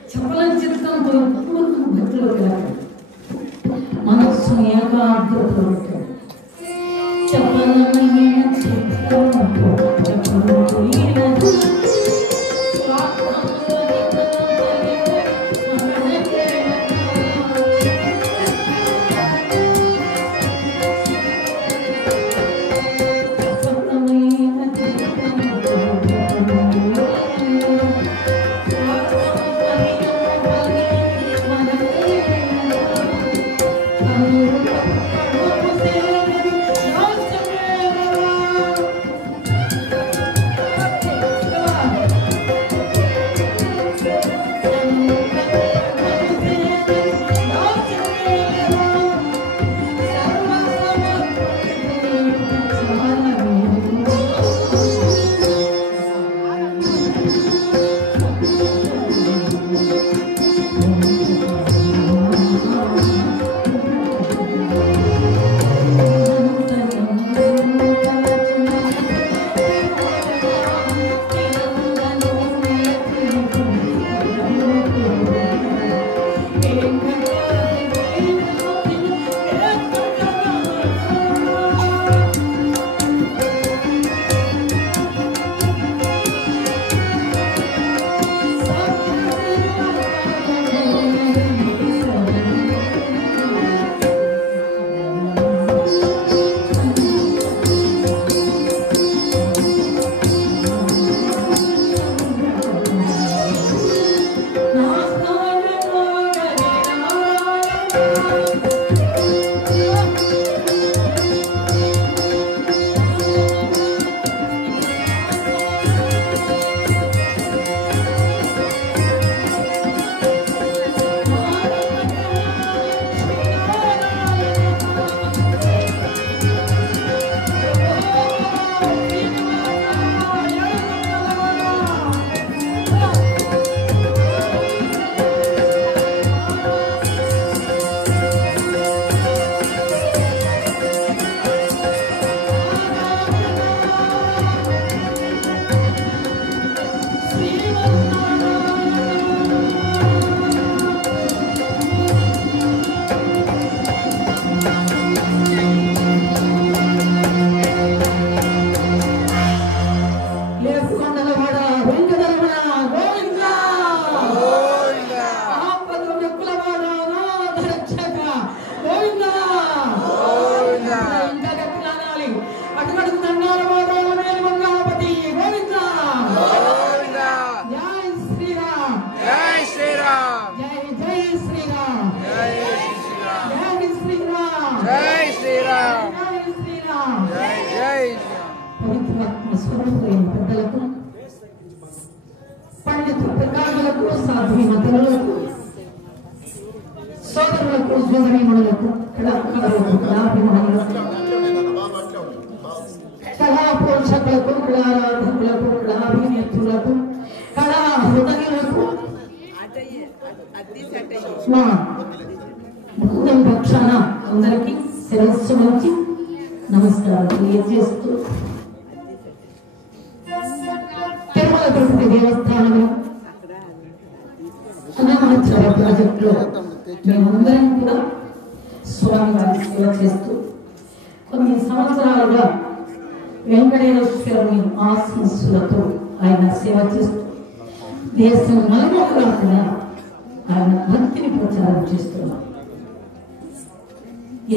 చెప్పలేని చిత్తంతో ఎప్పుడు భక్తులు వెళ్ళాలి మనస్సు ఏకాగ్రత చెప్పలేని చిత్తంతో స్వరూపులైన పెద్దలకు, పండిత ప్రకాశులకు, సాధ్వీమతులకు, సోదరులకు, సోదరీమణులకు, కళాకారులకు, కళాభిమానులకు, కళా పోషకులకు, కళారాధకులకు, కళాభినేత్రులకు, కళా హృదయులకు మా బృందం పక్షాన అందరికీ శిరస్సు నుంచి నమస్కారం తెలియజేస్తూ, తిరుమల తిరుపతి దేవస్థానంలో అన్నమాచార ప్రాజెక్టులో మేమందరం కూడా స్వామివారి సేవ చేస్తూ కొన్ని సంవత్సరాలుగా వెంకటేశ్వరుని ఆశీస్సులతో ఆయన సేవ చేస్తూ దేశం నలుమూలలా కూడా ఆయన భక్తిని ప్రచారం చేస్తున్నారు.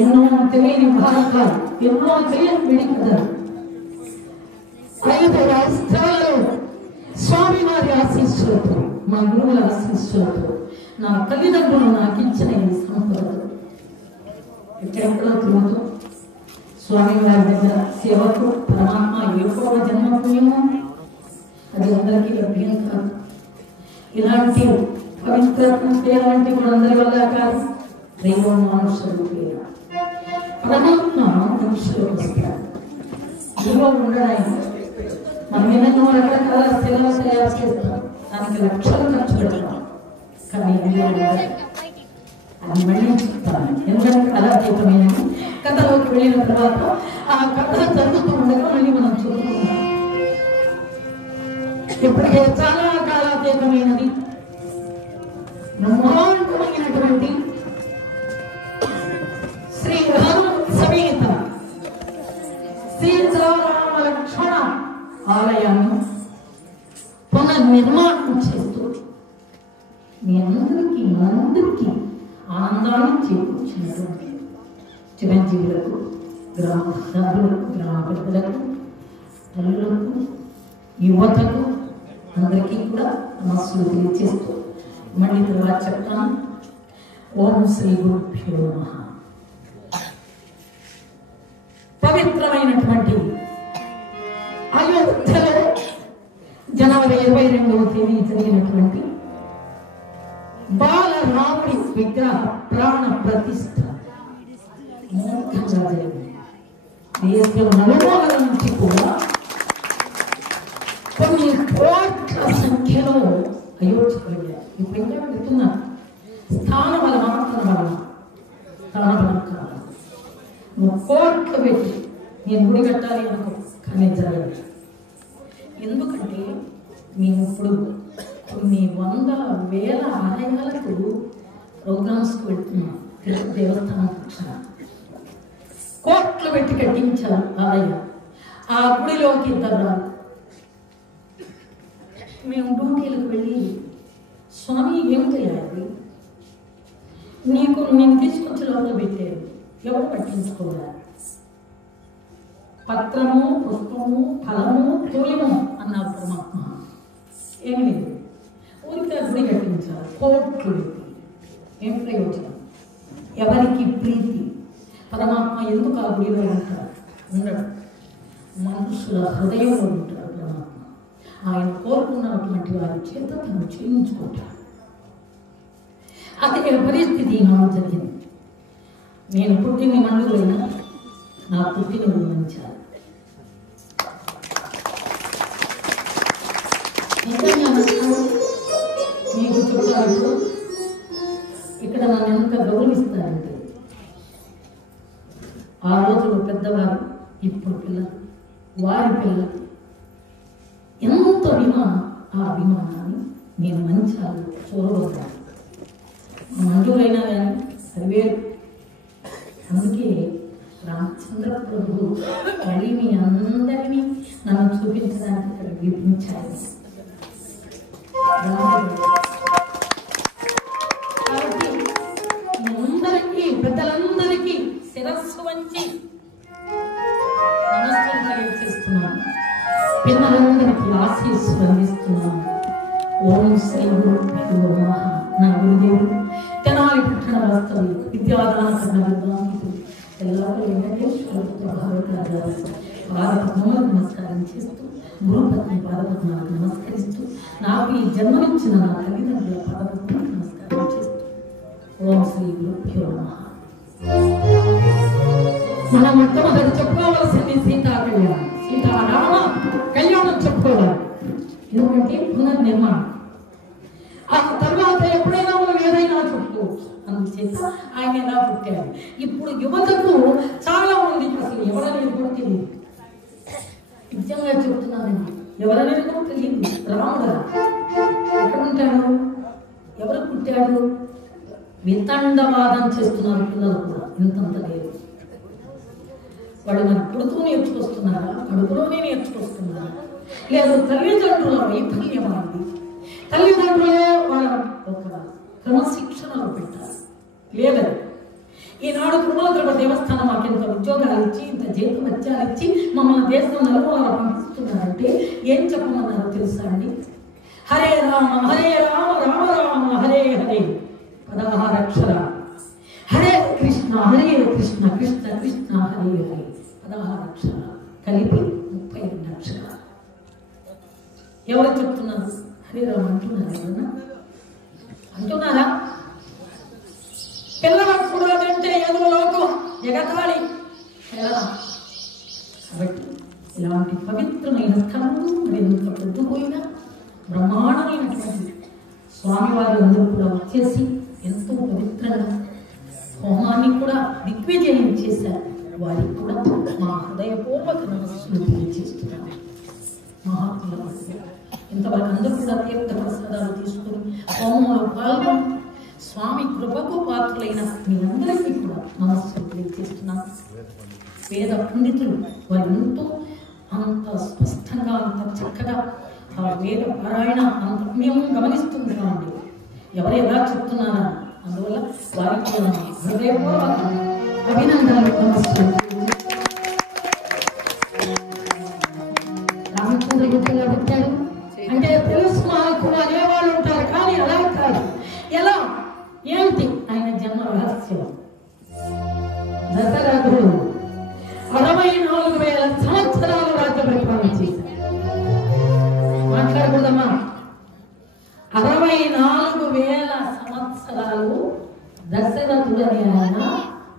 ఎన్నో తెలియని భారతాలు, ఎన్నో తెలియని విడిపదాలు, 5 రాష్ట్రాలలో స్వామివారి ఆశీస్సులతో, మా గురువుల ఆశీస్సులతో, నా తల్లిదండ్రులు నాకు ఇచ్చిన ఈ సంపదలు ఎక్కడెక్కడో తిరుగుతూ స్వామివారి దగ్గర సేవకు పరమాత్మ ఏకో జన్మ పుణ్యమో అది అందరికీ లభ్యం కాదు. ఇలాంటి పవిత్రత్వం పేరంటే కూడా అందరి వల్ల కాదు. దైవం మనుషులు పేరు పరమాత్మ మనుషులకు వస్తారు. ఇదిగో ఉండడానికి మనం ఎన్నో రకరకాల సేవలు తయారు చేస్తాం, దానికి లక్షలు ఖర్చు పెడతాం. కానీ అది మళ్ళీ చెప్తాను, ఎందుకంటే కళాతీతమైనది. కథలోకి వెళ్ళిన తర్వాత ఆ కథ జరుగుతూ ఉండగా మళ్ళీ మనం చూస్తున్నాం. ఇప్పటికే చాలా కాలాతీతమైనది, బ్రహ్మాండమైనటువంటి శ్రీ రామ సమేత సీతారామ లక్ష్మణ ఆలయాన్ని పునర్నిర్మాణం చేస్తూ మీ అందరికీ ఆనందాన్ని చేకూర్చినటువంటి చిరంజీవులకు, గ్రామదారులకు, గ్రామ పెద్దలకు, తల్లులకు, యువతకు అందరికీ కూడా నమస్సులు తెలియజేస్తూ మళ్ళీ తర్వాత చెప్తాను. ఓం శ్రీ గురుభ్యో నమః. పవిత్రమైనటువంటి అయోధ్యలో జనవరి 22వ తేదీ జరిగినటువంటి బాలరాముడి విగ్రహ ప్రాణ ప్రతిష్ఠ జరిగింది. దేశం నలుమూలల నుంచి కూడా కొన్ని కోట్ల సంఖ్యలో అయోధ్యకు వెళ్ళారు. ఇప్పుడు ఇంకా పెడుతున్నారు. స్థానబలం మాత్రం వల్ల స్థానబలం కాదు. నువ్వు కోట్లు పెట్టి నేను గుడి కట్టాలి అనుకో, కానీ జరగదు. ఎందుకంటే మేము ఇప్పుడు కొన్ని 100,000 ఆలయాలకు ప్రోగ్రామ్స్కి వెళ్తున్నాం. తిరుపతి దేవస్థానం పక్షాన కోట్లు పెట్టి కట్టించారు ఆలయం. ఆ గుడిలోకి ఇద్దరు మేము డ్యూటీలకు వెళ్ళి, స్వామి ఏమిటయ్యాలి నీకు, నేను తీసుకొచ్చి లోపల పెట్టారు, ఎవరు పట్టించుకోవాలి, పత్రము, పుష్పము, ఫలము, తొలిము అన్నారు పరమాత్మ. ఏమి లేదు, ఊరికే గుడి కట్టించాలి. కోట్లు ఏం ప్రయోజనం, ఎవరికి ప్రీతి? పరమాత్మ ఎందుకు ఆ గుడిలో ఉంటారు? ఉండడు, మనుషుల హృదయంలో ఉంటారు పరమాత్మ. ఆయన కోరుకున్నటువంటి వారి చేత తను చేయించుకుంటాడు. అదే పరిస్థితి నాకు జరిగింది. నేను పుట్టిన మండులైనా నా పుట్టిన మంచాలి. మీకు చెప్తారు, ఇక్కడ నన్ను ఎంత గౌరవిస్తారంటే, ఆ రోజులు పెద్దవారు, ఇప్పుడు పిల్లలు, వారి పిల్లలు ఎంత అభిమానం. ఆ అభిమానాన్ని నేను మంచాలు చూడబోతాను. మండులైనా కానీ అది వేరు. అందుకే రామచంద్ర ప్రభు మళ్ళీ మీ అందరినీ నన్ను చూపించడానికి ఇక్కడ విధించారు. కాబట్టి అందరికీ, పెద్దలందరికీ శిరస్సు వంచి నమస్కారం తెలియజేస్తున్నాను. పిల్లలందరికీ ఆశీస్సులు అందిస్తున్నాను. ఓం శ్రీ గురుభ్యో నమః. నా గురుదేవుడు తెనాలి పట్టణ వాస్తవ్యులు, విద్యాదాన కర్ణ ఎల్లప్పుడూ వెంకటేశ్వర భారత నమస్కారం. చేస్తూ గురుపత్ని పాదపద్మాలకు నమస్కరిస్తూ నాకు ఈ జన్మనిచ్చిన నా తల్లిదండ్రుల పాదపద్మాలకు నమస్కారం చేస్తూ ఓం శ్రీ గురుభ్యో నమః. మనం మొట్టమొదటి చెప్పుకోవాల్సింది సీతా కళ్యాణం, సీతారామ కళ్యాణం చెప్పుకోవాలి. ఎందుకంటే పునర్నిర్మాణం. ఆ తర్వాత ఎప్పుడైనా మనం ఏదైనా చెప్పుకోవచ్చు. అందుచేత ఆయన ఎలా పుట్టారు. ఇప్పుడు యువతకు చాలా మందికి అసలు ఎవరనేది కూడా తెలియదు. నిజంగా చెప్తున్నానండి, ఎవరనేది కూడా తెలియదు. రాముడు ఎక్కడుంటాడు, ఎవరు పుట్టాడు, వితండవాదం చేస్తున్నారు పిల్లలు కూడా. ఇంతంత లేదు, వాళ్ళు మన పుడుతూ నేర్చుకొస్తున్నారా, కడుపులోనే నేర్చుకొస్తున్నారా, లేదు తల్లిదండ్రుల వైఫల్యం అనేది. తల్లిదండ్రులే వాళ్ళ ఒక క్రమశిక్షణలో పెట్టారు. లేదని ఈనాడు తిరుమల దేవస్థానం మాకు ఇంత ఉద్యోగాలు ఇచ్చి, ఇంత జీతం వచ్చాలు ఇచ్చి మమ్మల్ని దేశం నలుమూలలా పంపిస్తున్నారంటే ఏం చెప్పమన్నారో తెలుసా అండి? హరే రామ రామ రామ హరే హరే 16 అక్షరాలు. హరే కృష్ణ కృష్ణ కృష్ణ హరే హరే 16 అక్షరాలు కలిపి 32 అక్షరాలు. ఎవరు చెప్తున్నారు? హరే రామ అంటున్నారు ఎవరన్నా? అంటున్నారా? పిల్లలకు కూడా అదంటే ఏదో లోకం ఎగతాళి. కాబట్టి ఇలాంటి పవిత్రమైన స్థలము మరింత పొద్దుపోయిన బ్రహ్మాండమైనటువంటి స్వామివారి అందరూ కూడా వచ్చేసి ఎంతో పవిత్రంగా హోమాన్ని కూడా దిగ్విజయం చేశారు. వారికి కూడా మా హృదయపూర్వక నమస్సులు తెలియజేస్తున్నాము. మహాత్ముల ఇంతవరకు అందరూ కూడా తీర్థ ప్రసాదాలు తీసుకుని హోమంలో పాల్గొని స్వామి కృపకు పాత్రులైన మీ అందరికీ కూడా నమస్సులు తెలియజేస్తున్నాను. వేద పండితులు వారు ఎంతో అంత స్పష్టంగా అంత చక్కగా ఆ వేద పారాయణ అంత మేము గమనిస్తున్నామండి. ఎవరు ఎలా చెప్తున్నారా, అందువల్ల వారికి హృదయపూర్వక అభినందనలు నమస్సులు. రామచంద్ర గుట్టగా పెట్టారు అంటే తెలుసు మాకు అనేవాళ్ళు ఉంటారు, కానీ అలా కాదు. ఎలా ఏమిటి ఆయన జన్మ రహస్యం? దశరథుడు 64,000 సంవత్సరాలు రాజ్య పరిపాలన చేశారు. మాట్లాడకూడదమ్మా, 64,000 సంవత్సరాలు దశరథుడని ఆయన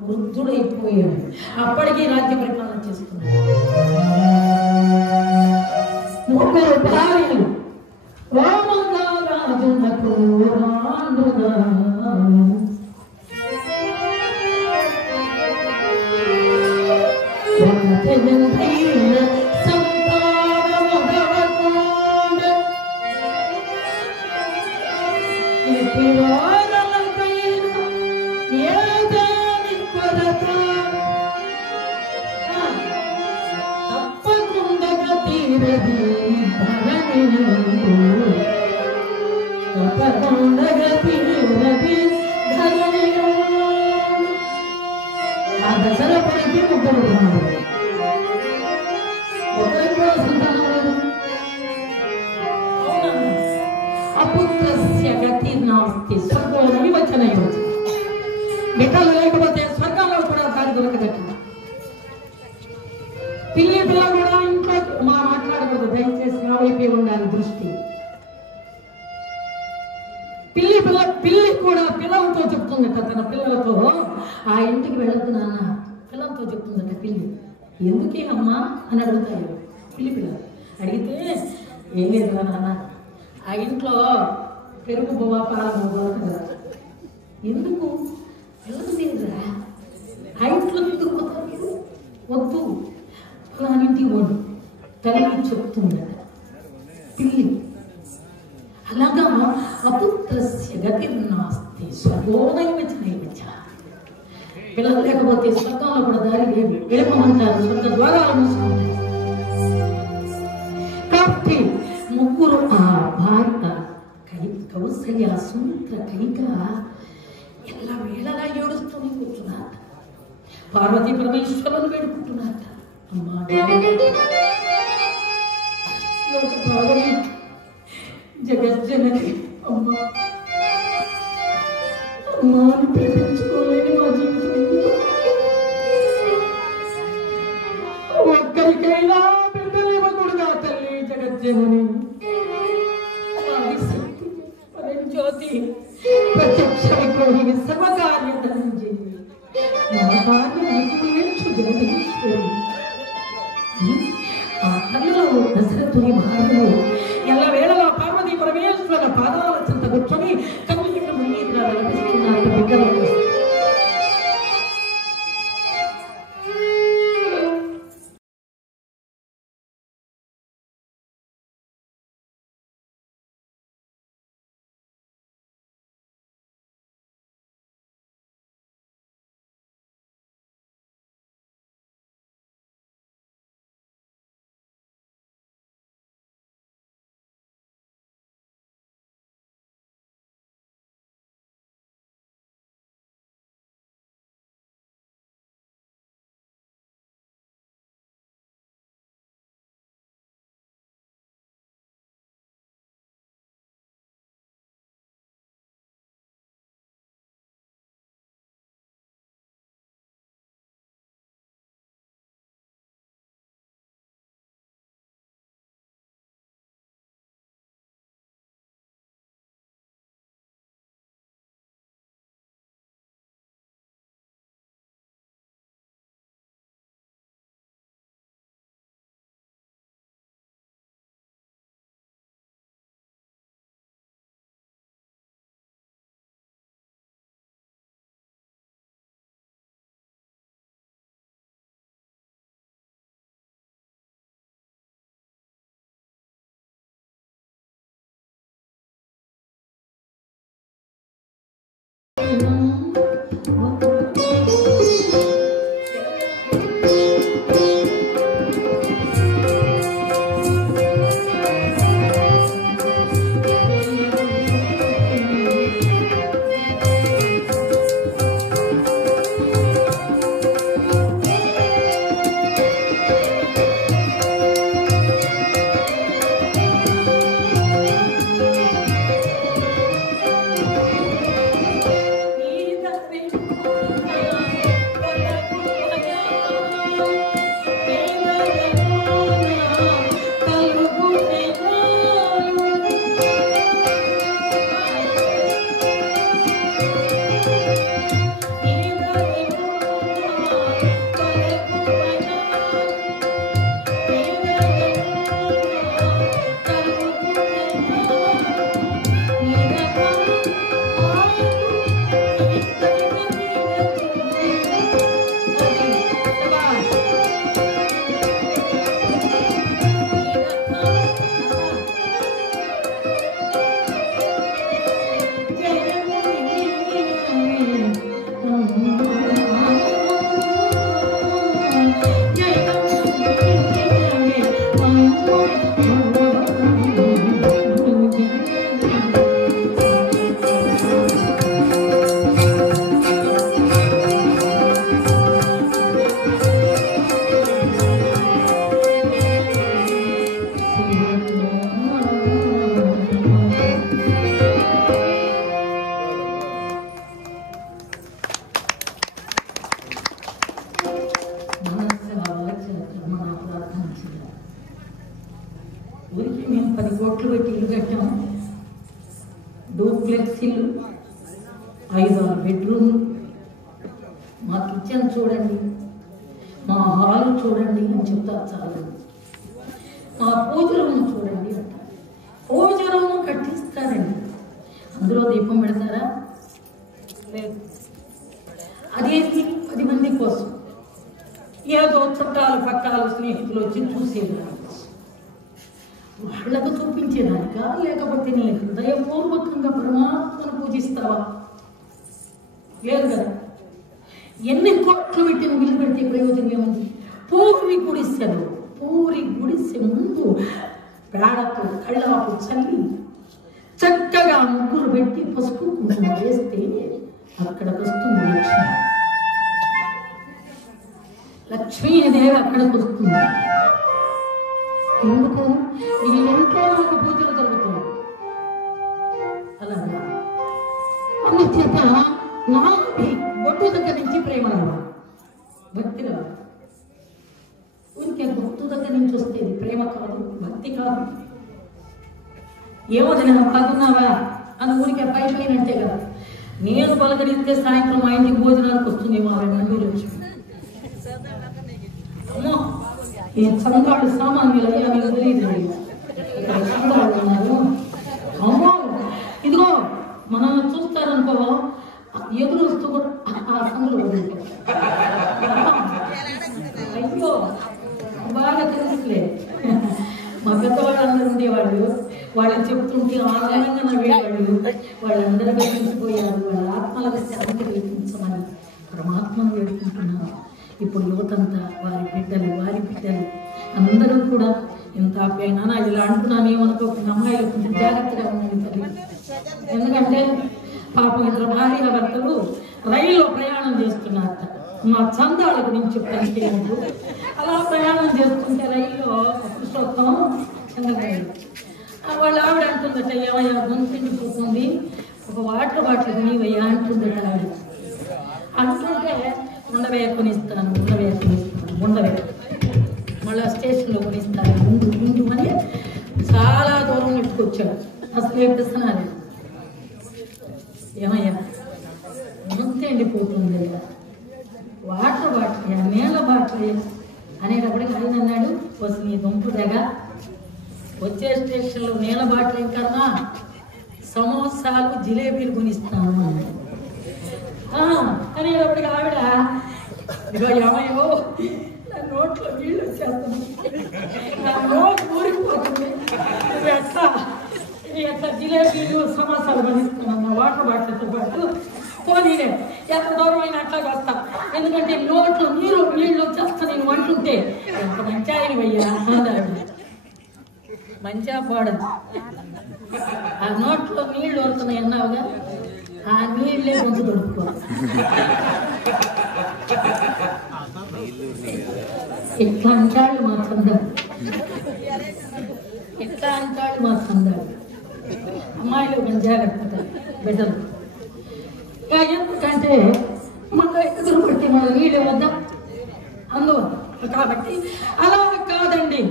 వృద్ధుడైపోయాడు. అప్పటికీ రాజ్య పరిపాలన చేస్తున్నాడు. 3 భార్యలు రామరాజునకు రాండుగా బిడ్డలు లేకపోతే స్వర్గంలో కూడా దారి దొరకదట. పిల్లి పిల్ల కూడా ఇంట్లో మాట్లాడకూడదు, దయచేసి నా వైపే ఉండాలి దృష్టి. పిల్లి కూడా పిల్లలతో చెప్తుందట, తన పిల్లలతో ఆ ఇంటికి వెళ్ళొద్దు నాన్న, పిల్లలతో చెప్తుందట పిల్లి. ఎందుకే అమ్మా అని అడుగుతారు పిల్లలు. అడిగితే ఏం లేదు నాన్న, ఆ ఇంట్లో పెరుగు బొవ్వ పాలు దొరకదు. ఎందుకు వెళ్ళదురా, ఆ ఇంట్లో ఎందుకు వద్దు, ఇంటికి పోదు తల్లి చెప్తుందట పిల్లి. అలాగా అపుత్రస్య గతిర్నాస్తి స్వర్గోదయమే చనైవచ. పిల్లలు లేకపోతే స్వర్గంలో కూడా దారి లేదు, వెళ్ళమంటారు, స్వర్గ ద్వారాలు మూసుకుంటారు. కాబట్టి 3 ఆ భారత కౌసల్య సుమిత్ర కైక ఎలా వేళలా ఏడుస్తూనే కూర్చున్నారట. పార్వతీ పరమేశ్వరులను వేడుకుంటున్నారట. అమ్మా జగజ్జనని అమ్మా అమ్మాని ప్రేమించుకోలేని మా జీవితం ఒక్కరికైనా బిడ్డలు ఇవ్వకూడదు. జగజ్జనని ఆదిశక్తి పరంజ్యోతి ప్రత్యక్ష విగ్రహి సర్వకార్యధనంజని నా కార్యమేక్షు జగదీశ్వరి ఆ తల్లిలో దశరథుని భార్యలో ఎలా వేళలా పార్వతీ పరమేశ్వరుల పాదాల చెంత కూర్చొని కన్నీళ్లు మున్నీరుగా లభిస్తున్నారు బిడ్డలు. ఊరికి మేము 10 కోట్లు పెట్టి ఇల్లు కట్టాము. డూప్లెక్స్ ఇల్లు, 5-6 బెడ్రూమ్. మా కిచెన్ చూడండి, మా హాల్ చూడండి అని చెప్తారు చాలు. మా పూజ రూమ్ చూడండి అంటారు. పూజ రూమ్ కట్టిస్తారండి, అందులో దీపం పెడతారా? లేదు. అదేంటి 10 మంది కోసం, ఏదో చుట్టాలు పక్కాలు స్నేహితులు వచ్చి చూసేదాన్ని, వాళ్ళకు చూపించేదానిక? లేకపోతే నీ హృదయపూర్వకంగా పరమాత్మను పూజిస్తావా? లేదు కదా. ఎన్ని కోట్లు పెట్టి నువ్వు ఇల్లు పెడితే ప్రయోజనం ఏముంది? పూరి గుడిసె ముందు పేడతో కళ్ళాపు చల్లి చక్కగా ముగ్గులు పెట్టి పసుపు కుంకుమ వేస్తే అక్కడికి వస్తుంది లక్ష్మి. లక్ష్మీదేవి అక్కడికి వస్తుంది. ఎందుకు? ఈ ఇంట్లో నాకు పూజలు జరుగుతుంది. అలాగా అందుచేత నాటి బొట్టు దగ్గర నుంచి ప్రేమ రావాలి, భక్తి రావాలి. ఊరికే బొట్టు దగ్గర నుంచి వస్తేది ప్రేమ కాదు, భక్తి కాదు. ఏమోది నేను బాగున్నావా అని ఊరికే పై పైనంటే కదా. నేను పలకరిస్తే సాయంత్రం మా ఇంటికి భోజనానికి వస్తుంది మా 2 మంది వచ్చి. అమ్మో ఈ చందాడు సామాన్యులు అయ్యా మీకు తెలియదు. చందాడు ఉన్నారు. అమ్మో ఇదిగో మనల్ని చూస్తారనుకో ఎదురు వస్తూ కూడా ఆ సందులో అయ్యో బాగా తెలుసులే. మా పెద్దవాళ్ళందరూ ఉండేవాళ్ళు, వాళ్ళు చెప్తుంటే ఆనందంగా నవ్వేవాళ్ళు. వాళ్ళందరూ కలిసిపోయారు. వాళ్ళ ఆత్మలకు శాంతి కలిగించమని పరమాత్మను వేడుకుంటున్నాను. ఇప్పుడు యువతంతా వారి బిడ్డలు అందరూ కూడా ఇంత ఆప్యాయన ఇలా అంటున్నాను ఏమనుకోకుండా అమ్మాయిలు కొంచెం జాగ్రత్తగా ఉండండి తల్లి. ఎందుకంటే పాపం 2 భార్యాభర్తలు రైల్లో ప్రయాణం చేస్తున్నారట. మా చందాల గురించి పనిచేయదు. అలా ప్రయాణం చేస్తుంటే రైల్లో పురుషోత్తం చంద్రబాబు వాళ్ళ ఆవిడ అంటుందట, ఏమయ్యా గొంతుండిపోతుంది, ఒక వాటర్ బాటిల్ నీవయ్యా అంటుందట ఆవిడ. అంటుంటే ఉండవే కొనిస్తాను మళ్ళీ స్టేషన్లో కొనిస్తాను ఉండు అని చాలా దూరం నెట్టుకొచ్చాడు. అసలు ఏపిస్తున్నారు. ఏమయ్యా గొంతు ఎండిపోతుంది, వాటర్ బాటిల్ నీళ్ళ బాటిల్ అనేటప్పటికి ఆయన అన్నాడు, వస్తు నీ గొంపు దగ్గర వచ్చే స్టేషన్లో నీళ్ళ బాటిల్ ఇంకన్నా సమోసాలు జిలేబీలు కొనిస్తాను అన్నాడు. అనేటప్పటికి ఆవిడ ఇదిగో ఏమయ్యో నా నోట్లో నీళ్ళు వచ్చేస్తుంది, నా నోట్ ఊరిపోతుంది, ఎట్లా జిలేబీలు సమోసాలు కొనిస్తున్నాను నా వాటర్ బాటిల్తో పాటు. పోనీలే ఎంత దూరం అయినా అట్లాగే వస్తా, ఎందుకంటే నోట్లో నీళ్ళు వచ్చేస్తా నేను అంటుంటే ఎంత మంచి ఆయన అయ్యా అన్నాడు. మంచిగా పాడదు. ఆ నోట్లో నీళ్లు వస్తున్నాయి అన్నావుగా, ఆ నీళ్ళే గొంతు దొరుకుకో. ఎట్లా అంటాడు మా చందాడు, అమ్మాయిలు కొంచెం జాగ్రత్త బిడ్డలు. ఎందుకంటే మళ్ళీ ఎదురు పడితే మన నీళ్ళు వద్దా అందువల్ల. కాబట్టి అలా కాదండి,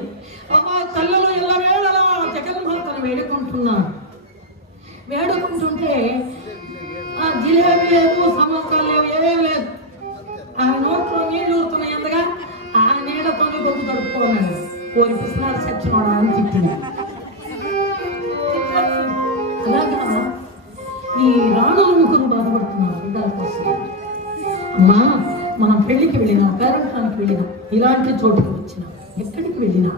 తల్లులు ఎలా వేళలా జగన్మాతను వేడుకుంటుంటే ఆ జిలేబీ లేదు, సమోసాలు లేవు, ఏమేమి లేదు. ఆ నోట్లో నీళ్లు ఊరుతున్నాయి అందగా ఆ నీళ్లతో గొంతు తడుపుకోమన్నాడు. ఓరి పిసినారు సచ్చినోడా అని తిట్టింది. అలాగా ఈ రాణుల ముగ్గురు బాధపడుతున్నారు దానికోసం. అమ్మా మనం పెళ్లికి వెళ్ళినాం, పేరెంటానికి వెళ్ళినాం, ఇలాంటి చోటుకు వచ్చినాం, ఎక్కడికి వెళ్ళినా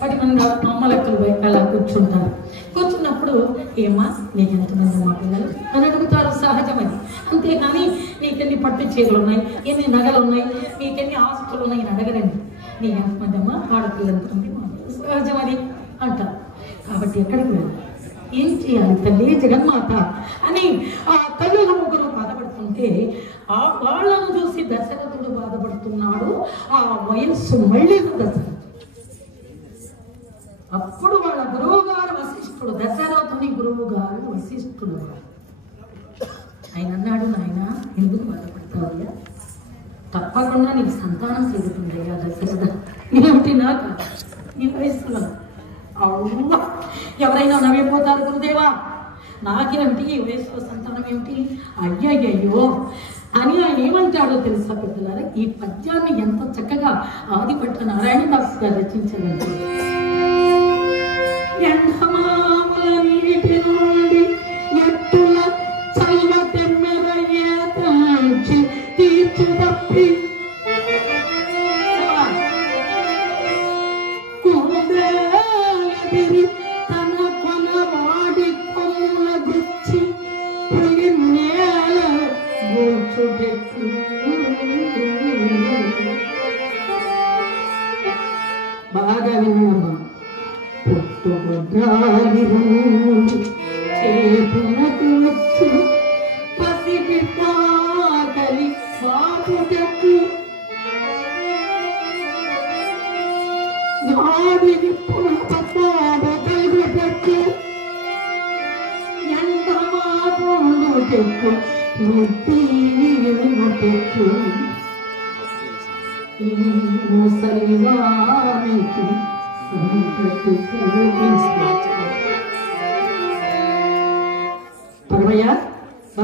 10 మంది అమ్మ లెక్కలు పోయి అలా కూర్చున్నప్పుడు ఏమా నీకు ఎంతమంది మా పిల్లలు అని అడుగుతారు, సహజమని. అంతేగాని నీకెన్ని పట్టు చీరలు ఉన్నాయి, ఎన్ని నగలు ఉన్నాయి, నీకెన్ని ఆస్తులు ఉన్నాయి అని అడగరండి. నీకు ఎంతమంది అమ్మ ఆడపిల్లలు ఎంతమంది సహజమని అంటారు. కాబట్టి ఎక్కడికి వెళ్ళాలి, ఏం చేయాలి తల్లి జగన్మాత అని ఆ తల్లుల ముగ్గురు బాధపడుతుంటే ఆ వాళ్ళను చూసి దశరథుడు బాధపడుతున్నాడు. ఆ వయస్సు మళ్ళీ దశరథుడు. అప్పుడు వాళ్ళ గురువు గారు వశిష్ఠుడు, దశరథుని గురువు గారు వశిష్ఠుడు. ఆయన అన్నాడు, నాయన ఎందుకు బాధపడతావయ్యా, తప్పకుండా నీకు సంతానం కలుగుతుందయ్యా దశరథ. ఏమిటి నాకు నీ వయస్సులో అవ్వ ఎవరైనా నవ్విపోతారు గురుదేవా, నాకేమిటి ఈ వయసులో సంతానం ఏమిటి, అయ్యయ్యో అని ఆయన ఏమంటాడో తెలుసా పెద్దలారా. ఈ పద్యాన్ని ఎంత చక్కగా ఆదిభట్ట నారాయణదాస్ గారు రచించారంటే, ఎండమాముల నీటి నుండి ఎట్టుల చల్ల తెమ్మెరయ్యేచి తీర్చు తప్పి కుదేలదిరి తన కొనవాడి కొమ్ముల గుచ్చి పులి నేల గూర్చుటెట్టు బాగా విన్నమ్మా. చేపునకు వచ్చు పసికి పాకలి బాపుటెట్టు గాడి విప్పున పద్దాబెట్టు ఎండమాపుటెట్టు ముట్టినటెట్టు ఈ ముసలివానికి సంతతి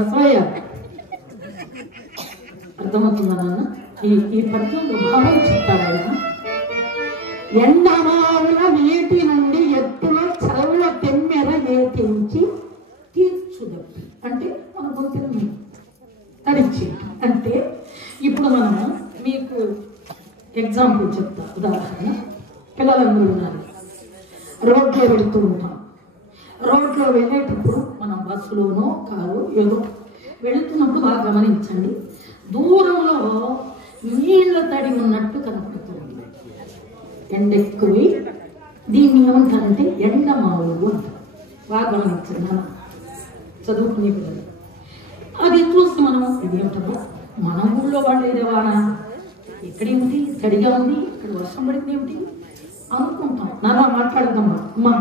బసవయ్య అర్థమవుతుందా నాన్న? ఈ పద్యంలో భావం చెప్తాడు ఆయన. ఎండమావుల నీటి నుండి ఎత్తుల చల్ల తెమ్మెర ఏతించి తీర్చుదప్పి అంటే మన గొంతుని తడిచి. అంటే ఇప్పుడు మనము మీకు ఎగ్జాంపుల్ చెప్తా, ఉదాహరణ. పిల్లలందరూ ఉన్నారు, రోడ్లో వెళుతూ ఉంటాం. రోడ్లో వెళ్ళేటప్పుడు మనం బస్సులోనో కారు ఏదో వెళుతున్నప్పుడు బాగా గమనించండి, దూరంలో నీళ్ల తడి ఉన్నట్టు కనపడుతుంది. ఎండ ఎక్కువి, దీన్ని ఏమంటారంటే ఎండమావులు అంటారు. బాగా గమనించండి నాన్న, చదువుకునే పిల్లలు. అది చూసి మనం ఇదేంటో మన ఊళ్ళో వాళ్ళు ఏదేవానా, ఇక్కడేమిటి తడిగా ఉంది, ఇక్కడ వర్షం పడింది ఏమిటి అనుకుంటాం. నాన్న మాట్లాడదమ్మా, అమ్మా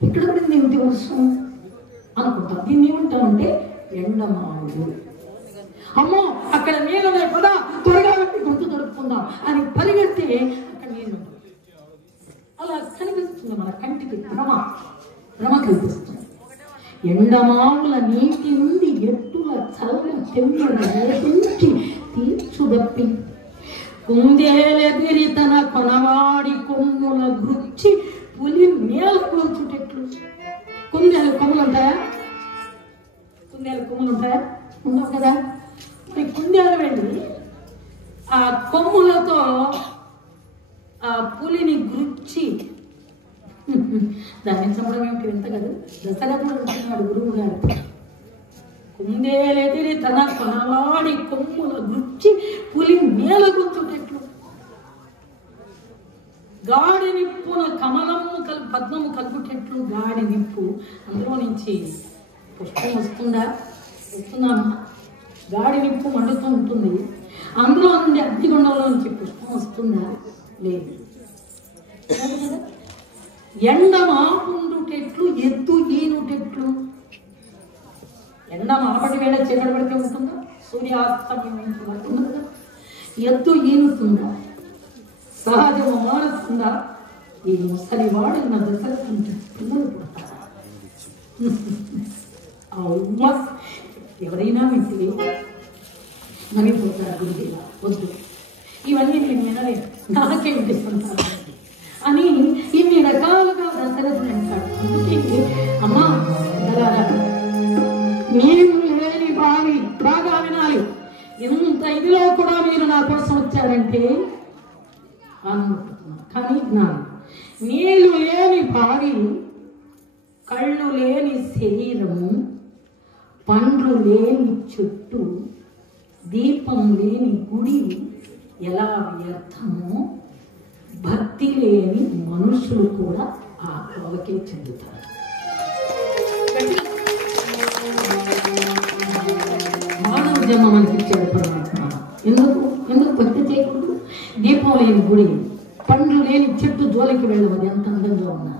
ఇక్కడ పడింది ఏమిటి వర్షం అనుకుంటాం. దీన్ని ఏమంటామంటే ఎండమావులు. అమ్మో అక్కడ నీళ్ళు కదా, త్వరగా పెట్టి గుర్తు దొరుకుతుందాం అని పరిగెడితే అక్కడ నీళ్ళు అలా కనిపిస్తుంది, మన కంటికి భ్రమ కల్పిస్తుంది. ఎండమావుల నీటి నుండి ఎత్తుల చల్ల తెమ్మించి తీర్చుదప్పి కుందేలెదిరి తన కొనవాడి కొమ్ముల గుచ్చి పులి మేల కూర్చుటెట్లు. కుందేలు కొమ్ములు ఉంటాయా? కుందేలు కొమ్ములు ఉంటాయా? ఉండవు కదా. మరి కుందేలు వెళ్ళి ఆ కొమ్ములతో ఆ పులిని గుచ్చి దాన్ని చంపడం ఏమిటి వింత కదా. దశరథుడు అంటున్నాడు గురువు గారు, కుందేలెదిరి తన కొనవాడి కొమ్ముల గుచ్చి పులి మేల గుచ్చుటెట్లు. గాడి నిప్పున కమలము పద్మము కలుపుటెట్లు. గాడి నిప్పు, అందులో నుంచి పుష్పం వస్తుందా? వస్తుందమ్మా. గాడి నిప్పు మండుతూ ఉంటుంది, అందులో నుండి అగ్నిగుండంలో నుంచి పుష్పం వస్తుందా? లేదు. ఎండ మాపుండుటెట్లు ఎద్దు ఈనుటెట్లు. ఎండ మాపటి వేళ చీకటి పడితే ఉంటుందా? సూర్యాస్తమయం ఉంటుందా? ఎద్దు ఈనుతుందా? సహజము మారుతుందా? ఈ ముసలి వాడిన దశరథుని పిల్లలు పుడతారా? అవ్వ ఎవరైనా వింటే నవ్విపోతారు. గురుదేవా వద్దు, ఇవన్నీ నేను వినలేదు, నాకే వినిపిస్తుంటాను అని ఇన్ని రకాలుగా దశరథుడు అంటాడు. అందుకే అమ్మా నేను లేని బావి, బాగా వినాలి, ఇంత ఇదిలో కూడా మీరు నా కోసం వచ్చారంటే అనుకుంటున్నాను. కానీ వినాలి, నీళ్లు లేని బావి, కళ్ళు లేని శరీరము, పండ్లు లేని చెట్టు, దీపం లేని గుడి ఎలా వ్యర్థమో భక్తి లేని మనుషులు కూడా ఆ కోవకే చెందుతారు. మానవ జన్మ మనకిచ్చాడు పరమాత్మ. ఎందుకు భక్తి చేయకూడదు? దీపం లేని గుడి, పండ్లు లేని చెట్టు జోలికి వెళ్ళవద్దు ఎంత అందంగా ఉన్నా.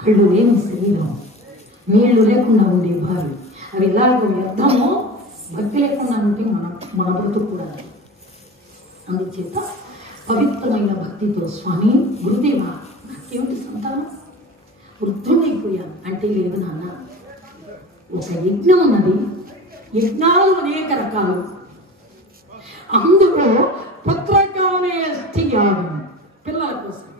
కళ్ళు లేని శరీరం, నీళ్లు లేకుండా ఉండే భావి, అవి ఎలాగ వ్యర్థమో భక్తి లేకుండా ఉంటే మన బ్రతుకు కూడా. అందుచేత పవిత్రమైన భక్తితో స్వామి గురుదేవా నాకేమిటి సంతానం, వృద్ధుడైపోయాను అంటే లేదు నాన్న. ఒక యజ్ఞం ఉన్నది, యజ్ఞాలు అనేక రకాలు, అందులో పుత్రకామేష్టి యాగం పిల్లల కోసం.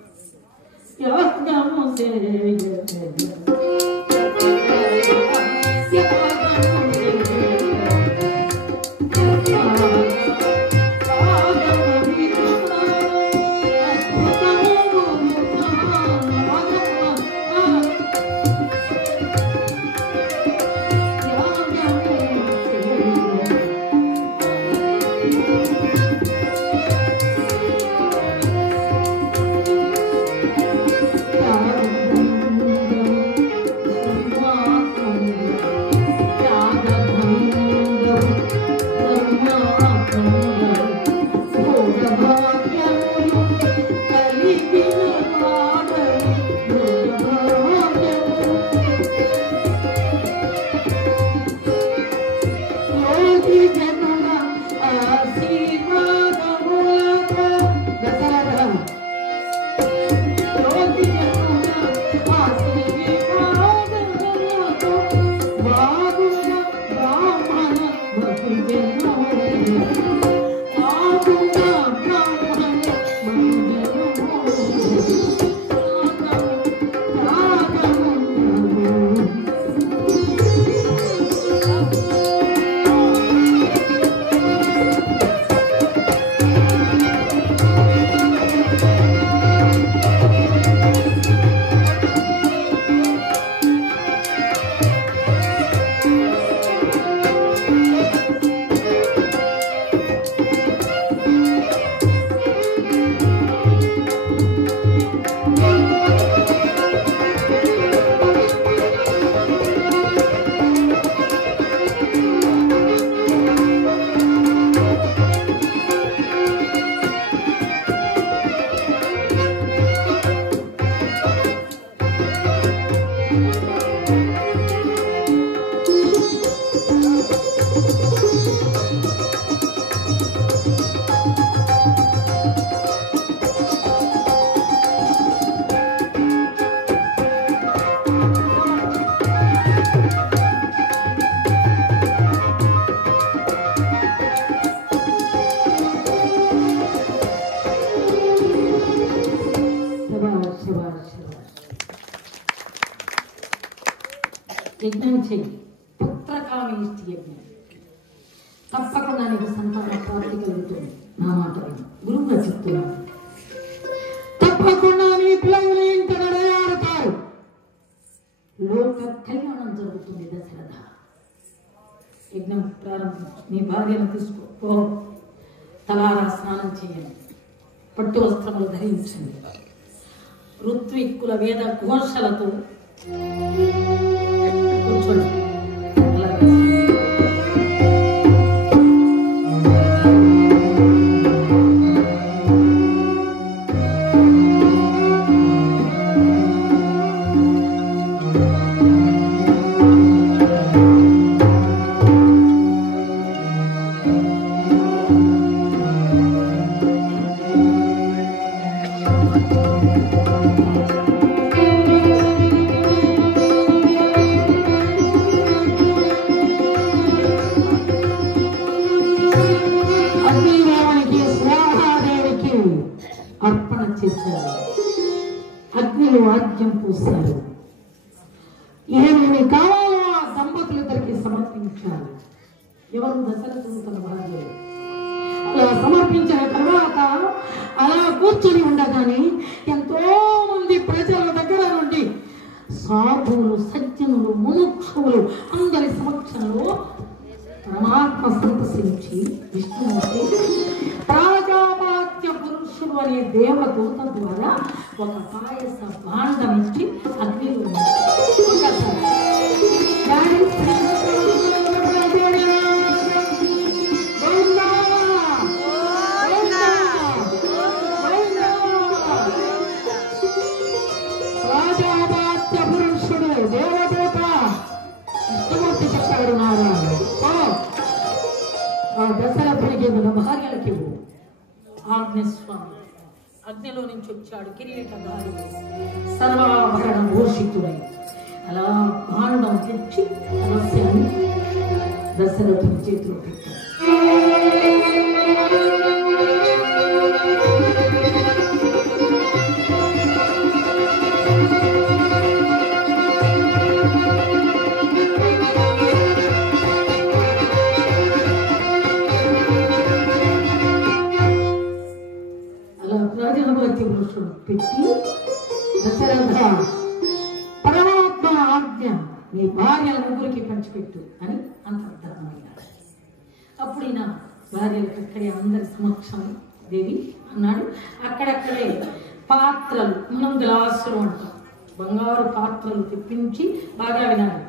యజ్ఞం చెయ్యి, పుత్రకామి ఇష్టి యజ్ఞం, తప్పకుండా నీకు సంతాన ప్రాప్తి కలుగుతుంది. నా మాట గురువుగా చెప్తున్నాను, తప్పకుండా నీ పిల్లలు ఇంత నడయాడతారు, లోక కళ్యాణం జరుగుతుంది. దశరథ యజ్ఞం ప్రారంభించు, నీ భార్యను తీసుకో, తలారా స్నానం చేయండి, పట్టు వస్త్రములు ధరించండి, ఋత్విక్కుల వేద ఘోషలతో కూర్చోండి. అర్పణ చేశారు, అగ్నిలో ఆజ్యం పూశారు, ఏమేమి కావాలో ఆ దంపతులిద్దరికి సమర్పించారు. ఎవరు? దశరథుడు తన భార్యలు. అలా సమర్పించిన తర్వాత అలా కూర్చొని ఉండగానే ఎంతో మంది ప్రజల దగ్గర నుండి సాధువులు, సజ్జనులు, ముముక్షువులు అందరి సమక్షంలో పరమాత్మ సంతసించి విష్ణుమూర్తి ప్రాజాపాత్య పురుషుడు అనే దేవదూత ద్వారా ఒక పాయస భాండం ఇచ్చి అగ్నిలో ప్రాజాపాత్య పురుషుడు దేవదూత విష్ణుమూర్తి చెప్పాడు, నారాయణ ఆ దశరథునికి మన భార్యలకి ఆగ్నేస్వామి అగ్నిలో నుంచి వచ్చాడు, కిరీటధారి, సర్వాభరణ భూషితుడై. అలా భాండం తెచ్చి రహస్యాన్ని దశరథుని చేతిలో పెట్టాడు. పెట్టి దశరథ పరమాత్మ ఆజ్ఞ నీ భార్యల ముగ్గురికి పంచిపెట్టు అని అంతర్ధానమయ్యాడు. అప్పుడు ఈయన భార్యలకు అక్కడే అందరి సమక్షం దేవి అన్నాడు. అక్కడక్కడే పాత్రలు, మనం గ్లాసులు అంటాం, బంగారు పాత్రలు తెప్పించి బాగా వినాలి.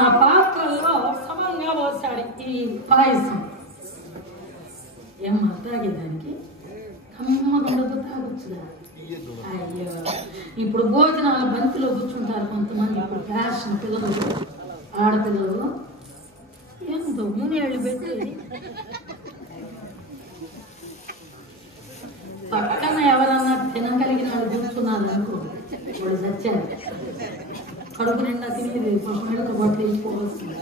ఆ పాత్రల్లో సమంగా పోసాడు ఈ పాయసం. ఏమన్నా తాగేదానికి కమ్మగుండదు, తాగొచ్చుదా? అయ్యో, ఇప్పుడు భోజనాల బంతిలో కూర్చుంటారు కొంతమంది. ఇప్పుడు ఫ్యాషన్ పిల్లలు, ఆడపిల్లలు ఎంతో మునేళ్ళు పెట్టి పక్కన ఎవరన్నా తినగలిగిన వాళ్ళు కూర్చున్నారు అనుకో, వాళ్ళు చచ్చారు. కడుపు నిండా తినేది పక్కనతో పాటు వెళ్ళిపోవాల్సింది.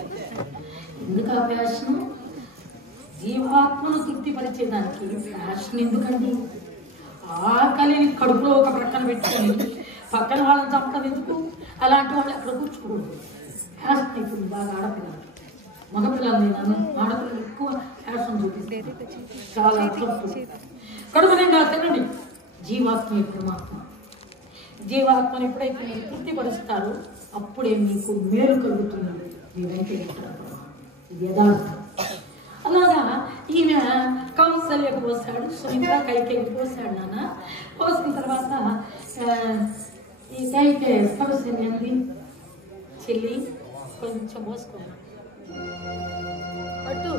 ఎందుకు ఆ ఫ్యాషన్? జీవాత్మను తృప్తిపరిచేదానికి ఫ్యాషన్ ఎందుకండి? ఆకలిని కడుపులో ఒక ప్రక్కన పెట్టుకొని పక్కన వాళ్ళని చంపడం ఎందుకు? అలాంటి వాళ్ళు అక్కడ కూర్చోకూడదు. ఫ్యాషన్ అయిపోయింది బాగా. ఆడపిల్లలు, మగపిల్లలు నేను ఆడపిల్లలు ఎక్కువ ఫ్యాషన్ చూపిస్తే చాలా తప్పు. కడుపు నిండా తినండి. జీవాత్మ పరమాత్మ, జీవాత్మను ఎప్పుడైతే మీరు తృప్తిపరుస్తారో అప్పుడే మీకు మేలు కలుగుతున్నది. మీ వెంకటేశ్వర ఇది యథార్థం. అలాగా ఈయన కౌసల్యకు పోసాడు, సుమిత్ర కైకేయికి పోసాడు. నాన్న పోసిన తర్వాత ఈ కైకే కౌసల్యంది చెల్లి కొంచెం పోసుకోవాలి పట్టు.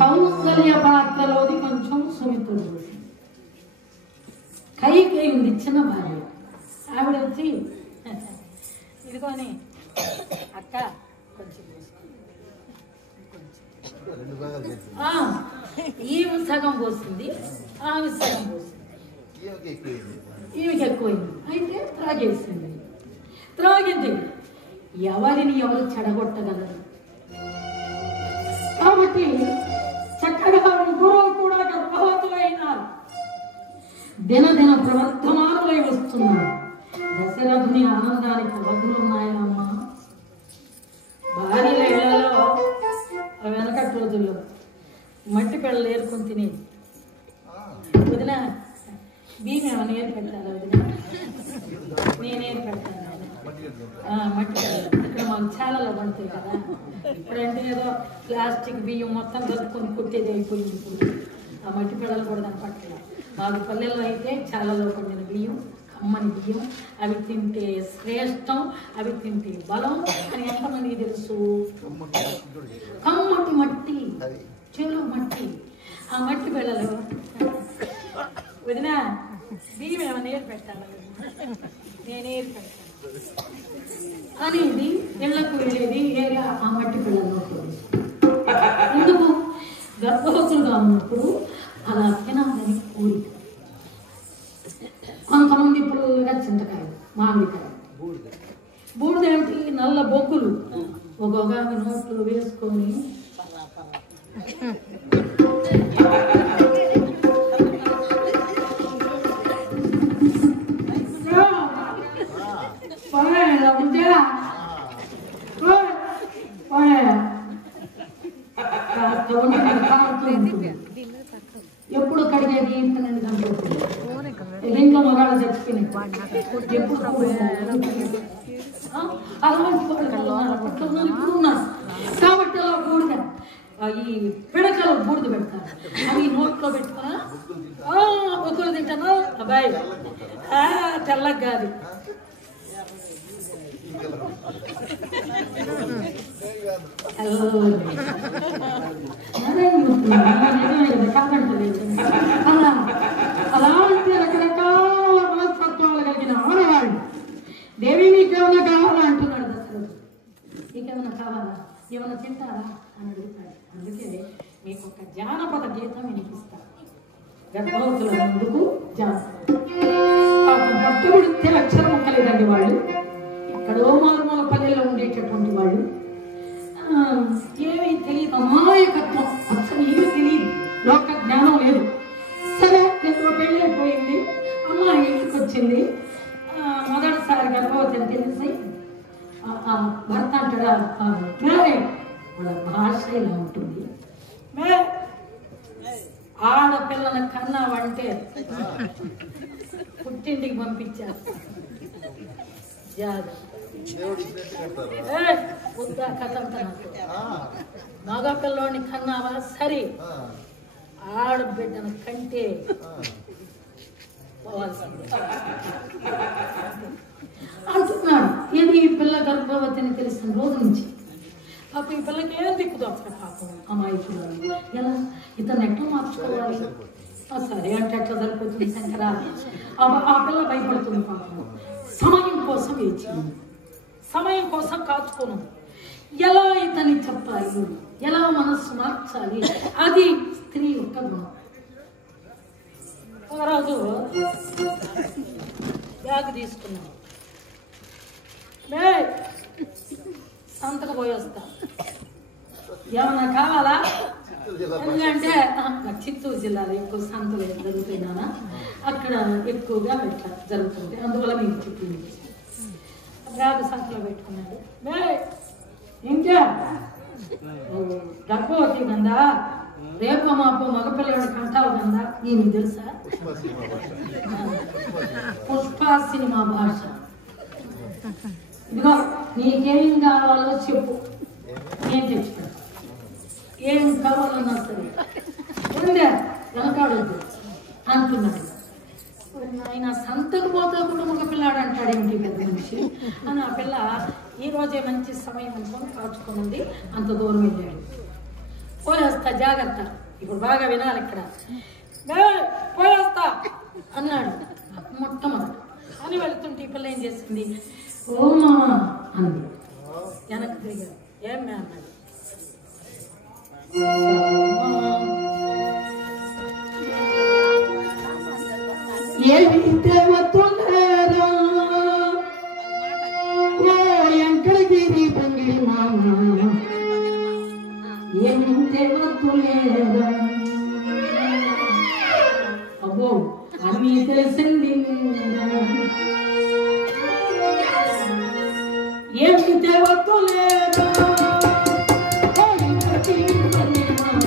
కౌసల్య పాత్రలోది కొంచెం సుమిత్రుడు పోసింది. కైకేయి ఉంది చిన్న భార్య, ఆవిడ వచ్చి ఇదిగోని అక్క కొంచెం ఈమె సగం పోసింది, ఆమె సగం పోసింది. ఈమెకి ఎక్కువైంది. అయితే త్రాగేసింది. త్రాగింది. ఎవరిని ఎవరు చెడగొట్టగలరు? కాబట్టి చక్కగా ముగ్గురు కూడా గర్భవతులైనారు. దినదిన ప్రవర్ధమానులై వస్తున్నారు. మట్టి పిల్లలు ఏరుకొని తినేది. వదిన బియ్యం ఏమైనా ఏరు పెట్టాలా వదిన? నేనేరు పెడతాను. మట్టి పిల్లలు ఇక్కడ మాకు చాలలో పడతాయి కదా. ఇప్పుడంటే ఏదో ప్లాస్టిక్ బియ్యం మొత్తం కలుపుకొని కుట్టేది అయిపోయింది. ఇప్పుడు ఆ మట్టి పిల్లలు కూడా దాని పట్ల మాకు పల్లెల్లో అయితే చాలలో పండిన బియ్యం, కమ్మని బియ్యం, అవి తింటే శ్రేష్టం, అవి తింటే బలం అని ఎంతమందికి తెలుసు? కమ్మటి మట్టి, చెవులు మట్టి, ఆ మట్టి పిల్లలు వదిన బియ్యం ఏమైనా ఏరు పెట్టాలి? నేను ఏరు పెడతాను అనేది ఇళ్లకు వెళ్ళేది ఏరియా ఆ మట్టి పిల్లలు. ఎందుకు? గర్భవతులుగా ఉన్నప్పుడు అలా తినాలని కోరిక. కొంతమంది పుల్లగా చింతకాయ, మామిడికాయ, బూడిద ఏంటి నల్ల బొగ్గులు ఒక్కొక్క నోట్లు వేసుకొని ఎప్పుడు కడిగేది 12 గంటలు. ఇంట్లో మగాళ్ళు చచ్చిపోయినాయి. అలాంటి ఇప్పుడు ఉన్నారు కాబట్టి అలా బూడిద, ఈ పిడకలో బూడిద పెడతారు. అవి నోట్లో పెట్టుకున్నా ఒకరు తింటాను అబ్బాయి తెల్లగా కాదు. అలాంటి రకరకాల మనస్తత్వాలు కలిగిన ఆడవాళ్ళు దేవి నీకేమైనా కావాలా అంటున్నాడు దశరథుడు. నీకేమైనా కావాలా, ఏమైనా తింటారా అని అడుగుతాడు. అందుకే మీకు ఒక జానపద గీతం వినిపిస్తా. గర్భవతుల ముందుకు పట్టుబడితే అక్షరం కలిగండి వాళ్ళు, ఎక్కడో మారుమూల పల్లెల్లో ఉండేటటువంటి వాళ్ళు, ఏమీ తెలియదు, అమాయకత్వం, అసలు ఏమీ తెలియదు, లోక జ్ఞానం లేదు. సరే ఎంతో పెళ్ళి అయిపోయింది, అమ్మాయి ఇంటికి వచ్చింది. మొదటిసారి గర్భవతి అని తెలిసి భర్త అంటాడా, మ్యారేజ్ వాళ్ళ భాష ఇలా ఉంటుంది, ఆడపిల్లల కన్నావంటే పుట్టింటికి పంపించారు. కథ అంతా నాకు మగ పిల్లోని కన్నావా సరే, ఆడబిడ్డను కంటే పోవాల్సిందే అంటున్నాడు. ఏది ఈ పిల్ల గర్భవతి అని తెలిసిన రోజు నుంచి పాప ఈ పిల్లకి ఏం దిక్కుదు అక్కడ పాపం అమాయకులు. ఎలా ఇతను ఎట్లా మార్చుకోవాలి? సరే అంటే ఎట్లా సరిపోతుంది శంకరా? ఆ పిల్ల భయపడుతుంది పాపం. సమయం కోసం వేచింది, సమయం కోసం కాచుకోను. ఎలా ఇతన్ని చెప్పాలి, ఎలా మనస్సు మార్చాలి, అది స్త్రీ యొక్క గుణం. ఒకరోజు బ్యాగ్ తీసుకున్నాను, సంతకు పోయి వస్తా, ఏమన్నా కావాలా? ఎందుకంటే చిత్తూరు జిల్లాలో ఎక్కువ సంతలు జరుగుతున్నానా, అక్కడ ఎక్కువగా ఇట్లా జరుగుతుంది, అందువల్ల మీకు చిత్తూరు బ్యాగ్ సంతలో పెట్టుకున్నాడు. ఇంకా గర్భవతి కందా, రేపు మాపు మగపిల్లవాడి కంటావు కందా, ఏమి తెలుసా? పుష్ప సినిమా భాష. ఇదిగో నీకేం కావాలో చెప్పు, నేను తెచ్చుకుంటా, ఏం కావాలన్నా సరే ఉండే వెనకాడద్దు అంటున్నాడు. ఆయన సంతకు పోతా కూడా మగ పిల్లాడు అంటాడేమిటి పెద్ద మనిషి అని ఆ పిల్ల ఈ రోజే మంచి సమయం అనుకొని కాచుకున్నది, అంత దూరం వెళ్ళాడు. పోయేస్తా జాగ్రత్త, ఇప్పుడు బాగా వినాలి ఇక్కడ, పోయేస్తా అన్నాడు మొట్టమొదటి. అని వెళుతుంటే ఈ పిల్ల ఏం చేసింది, ఓ మామ అంది. వెనక్కి తిరిగాడు, ఏం మే అన్నాడు. ఏమి దేవతలేరా ఓ ఎంకడగిరి బంగిడి మామ, ఏమి దేవతలేరా, అబ్బో అన్నీ తెలిసింది, ఏమి దేవతలేరా ఓ ఎంకడగిరి బంగిడి మామ.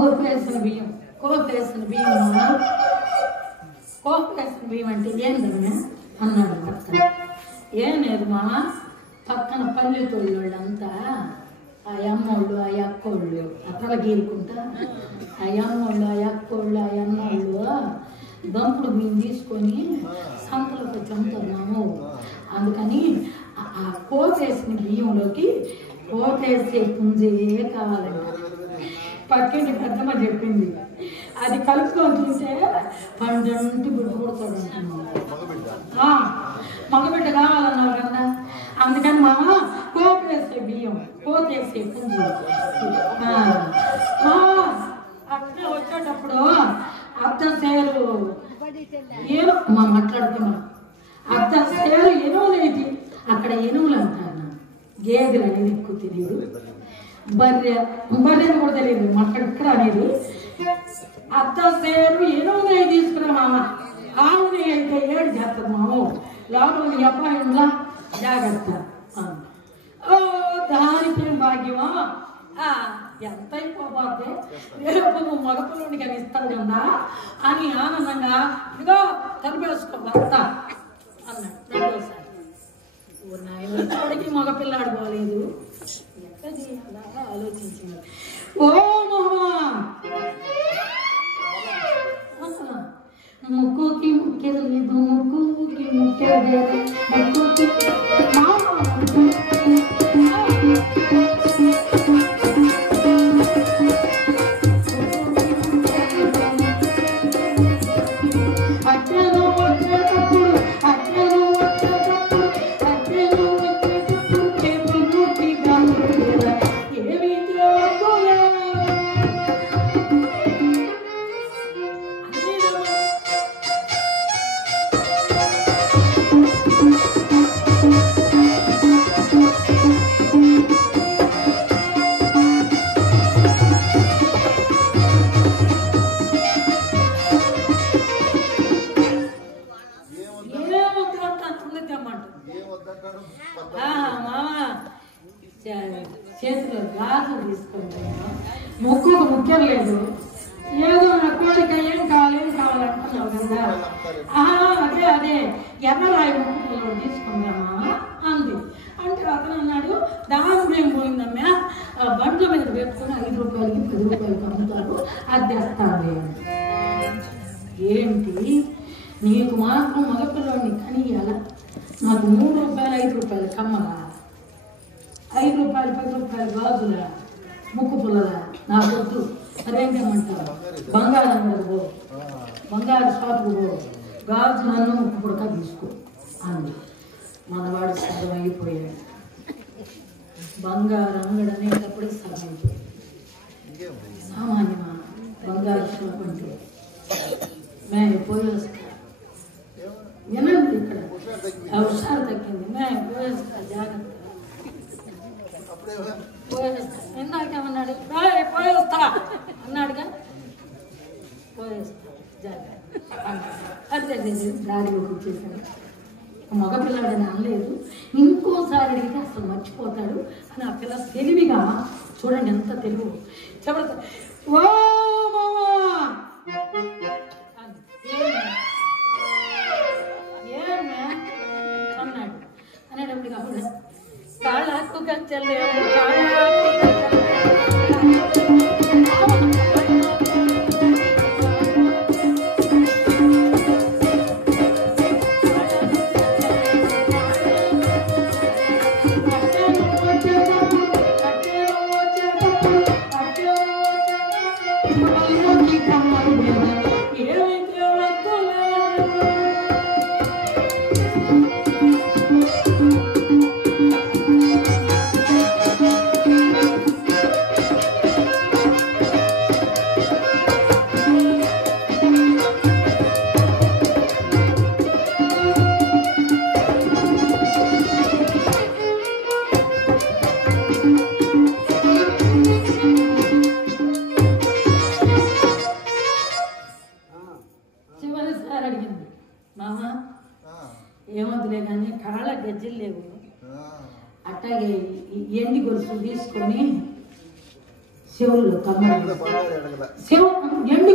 కోపేసిన బియ్యం అంటే ఏందన్నా అన్నాడు భర్త. ఏం లేదు మామ, పక్కన పల్లెటూళ్ళు వాళ్ళంతా ఆ అమ్మోళ్ళు ఆ అక్కోళ్ళు అతల గీరుకుంటా ఆ అమ్మోళ్ళు ఆ అక్కోళ్ళు ఆ అన్నోళ్ళు దంపుడు బియ్యం తీసుకొని సంతలోకి వచ్చి అమ్ముతున్నాము. అందుకని ఆ కోపేసిన బియ్యంలోకి కోపేసే పుంజే కావాలంట. పక్కింటి పెద్దమ్మ చెప్పింది, అది కలుపుకొని చూస్తే పండంటి గుడ్డు కొడుతాడు అంటున్నాడు. మగబిడ్డ కావాలన్నారు కదా, అందుకని మామ కోపేసే బియ్యం కోపేసే పుంజు. అక్కడ వచ్చేటప్పుడు అర్ధ సేరు ఏను మాట్లాడుతున్నాం, అర్ధ సేరు ఎనువులేది అక్కడ ఎనువులు అంటారు. గేదెలు అనేది ఎక్కువ తెలియదు, బర్రెని కూడా తెలియదు ఇక్కడ అనేది. అత్త సేరు ఎనువునే తీసుకురా మామ, ఆవుని అయితే 7 చేస్తుంది మామ, లోపల ఎప్పాయిందా జాగ్రత్త. దానికి భాగ్యమా ఎంత అయిపోతే రేపు మగపిల్లుని కానీ ఇస్తాడు కదా అని ఆనందంగా ఇదిగో తలిపేసుకో భర్త అన్నాడు. రెండోసారి నాయనకి మగపిల్లాడు పోలేదు, ఎక్కడ ఆలోచించింది. ఓ మామా ముక్కుకి ముక్కేది లేదు, ముక్కుకి ముక్కేది ముక్కుకి చేతిలో గ్లాసులు తీసుకుంటాను. ముక్కుకు ముఖ్యం లేదు, ఏదో నా కోరిక ఏం కావాలంటున్నావు కదా. అదే అదే ఎర్రరాయి ముక్కు తీసుకుందామా అంది. అంటే అతను అన్నాడు, దాని ఏం పోయిందమ్మా, బండ్ల మీద పెట్టుకుని 5 రూపాయలకి 10 రూపాయలకి అమ్ముతారు, అది తెస్తాను. ఏంటి నీకు మాత్రం మగపిల్లోని కనియాల, నాకు 3 రూపాయలు 5 రూపాయలు కమ్మగా, 5 రూపాయలు 10 రూపాయలు గాజుల ముక్కు పుల్లల నాకు వద్దు. సరేంటేమంటారు, బంగారం పో, బంగారు షాపుకు పో, గాజు నన్ను ముక్కు పుడక తీసుకో అంది. మనవాడు సగం అయిపోయాడు, బంగారు అంగడి అనేటప్పుడు సగం అయిపోయాడు. సామాన్యమా బంగారు షాప్ అంటే మేము పోయి వస్తా, వినండి ఇక్కడ హుషారు తగ్గింది, మేము పోయేస్తా జాగ్రత్త. ఇందాకేమన్నాడు, పోయేస్తా అన్నాడుగా, పోయేస్తా జాగ్రత్త అదే దారి వచ్చేసాడు. మగపిల్లాడని అనలేదు, ఇంకోసారి అడిగితే అసలు మర్చిపోతాడు అని ఆ పిల్ల తెలివిగా, చూడండి ఎంత తెలుగు చెబుతా. ఓ మామా ఏమే అన్నాడు. అనేటప్పుడు కాకుండా కాళ్ళకు కచ్చలేవు అట్లాగే ఎండి గొలుసు తీసుకొని శివులు కమ్మలు ఎండు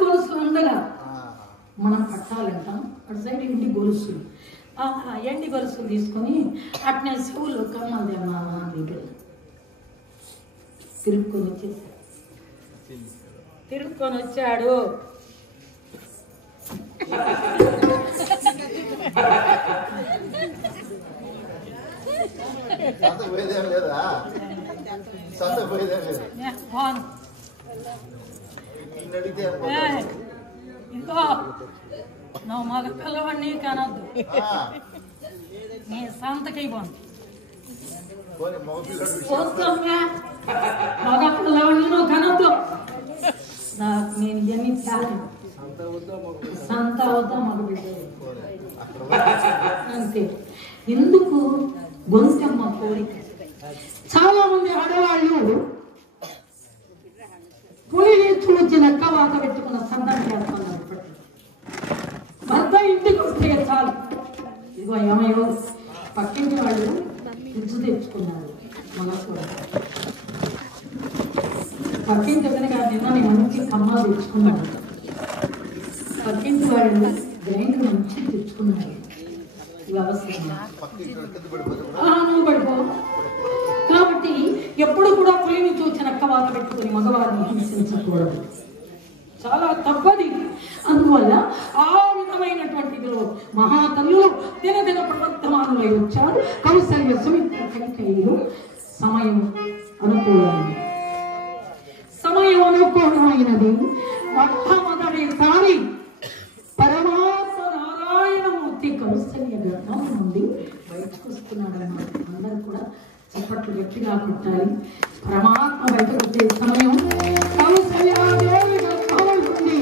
గొలుసు ఉండగా మనం కట్టాలంటాం. అటు సైడ్ ఎండి గొలుసు, ఎండి గొలుసు తీసుకొని అట్నే శివులు కమ్మలు దగ్గర తిరుక్కొని వచ్చాడు. ఇంకో నువ్వు మగ పిల్లవాడిని కనొద్దు, నీ సంతకి బాగుంది. మగ పిల్లవాడిని నువ్వు కనొద్దు, నాకు నేను ఇవన్నీ త్యాగం. సంత అవుతా మగ బిడ్డ అంతే. ఎందుకు గొంతమ్మ కోరిక. చాలా మంది ఆడవాళ్ళు పులిని చూచి నక్క వాత పెట్టుకున్న సందర్భం చేస్తున్నారు. భర్త ఇంటికి వస్తే చాలు, ఇదిగో ఏమయ్యో పక్కింటి వాళ్ళు ఫ్రిడ్జ్ తెచ్చుకున్నారు. పక్కింటి కనుక నిన్న మంచి కమ్మాలు తెచ్చుకున్నాడు. పక్కింటి వాళ్ళు గ్రైండర్ మంచి తెచ్చుకున్నారు. నువ్వు పడిపో. కాబట్టి ఎప్పుడు కూడా పులిని చూచి నక్క వాత పెట్టుకుని మగవారిని హింసించకూడదు, చాలా తప్పది. అందువల్ల ఆ విధమైనటువంటి మహాతల్లులు దినదిన ప్రవర్తమానులై వచ్చారు. కౌసల్య సుమిత్ర కైకేయులు సమయం అనుకూలమైనది. మొట్టమొదటిసారి పరమాత్మ నారాయణమూర్తి కౌసల్య గర్భం నుండి బయటకు వస్తున్నాడన్నమాట. అందరూ కూడా చప్పట్లు గట్టిగా కొట్టాలి. పరమాత్మ బయటకు వచ్చే సమయం కౌసల్యాదేవి గర్భం నుండి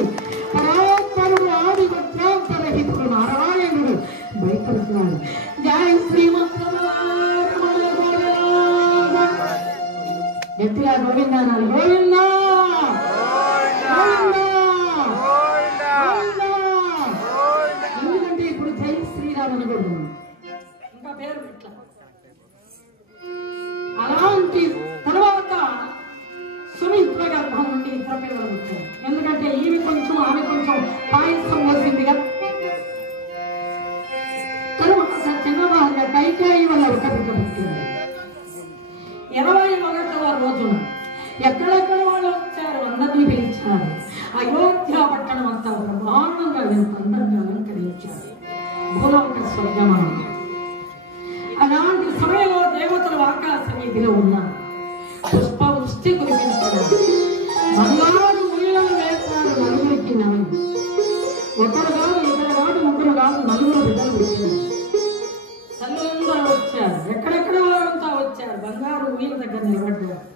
పరాత్మరుడు ఆది వజ్రాంతరహితుడు నారాయణుడు బయటకు వస్తున్నాడు. జై శ్రీమన్నారాయణ గట్టిగా గోవిందానాలు. గోవిందా ఎందుకంటే ఇప్పుడు జై శ్రీరామ్ అనుకుంటున్నాం, ఇంకా పేరు పెట్టా. అలాంటి తర్వాత సుమిత్ర గర్భం నుండి ఇద్దరు పిల్లలు వచ్చారు. ఎందుకంటే ఈమె కొంచెం ఆమె కొంచెం పాయసం వచ్చిందిగా. తరువాత చిన్నవాళ్ళ కైకేయి వల్ల ఒక బిడ్డ పుట్టింది. 21వ రోజున ఎక్కడెక్కడ వాళ్ళు వచ్చారు, అందరినీ పిలిచారు. అయోధ్య పట్టణం అంతా బ్రహ్మాండంగా అందరినీ అలంకరించారు. భూలోక స్వర్గమని. అలాంటి సమయంలో దేవతలు ఆకాశ వీధిలో ఉన్నారు. పుష్పవృష్టి కురిపించారు. బంగారు ఉయ్యలు వేశారు. నలుగురికి ఒకరు కాదు, ఇద్దరు కాదు, ముగ్గురు కాదు, 4 బిడ్డలు వచ్చారు. తల్లులందరూ వచ్చారు. ఎక్కడెక్కడ వారంతా వచ్చారు. బంగారు ఉయ్యల దగ్గర నిలబడ్డారు.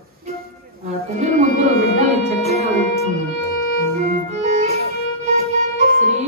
ఆ తల్లి ముగ్గురు బిడ్డలు చక్కగా వచ్చింది. శ్రీ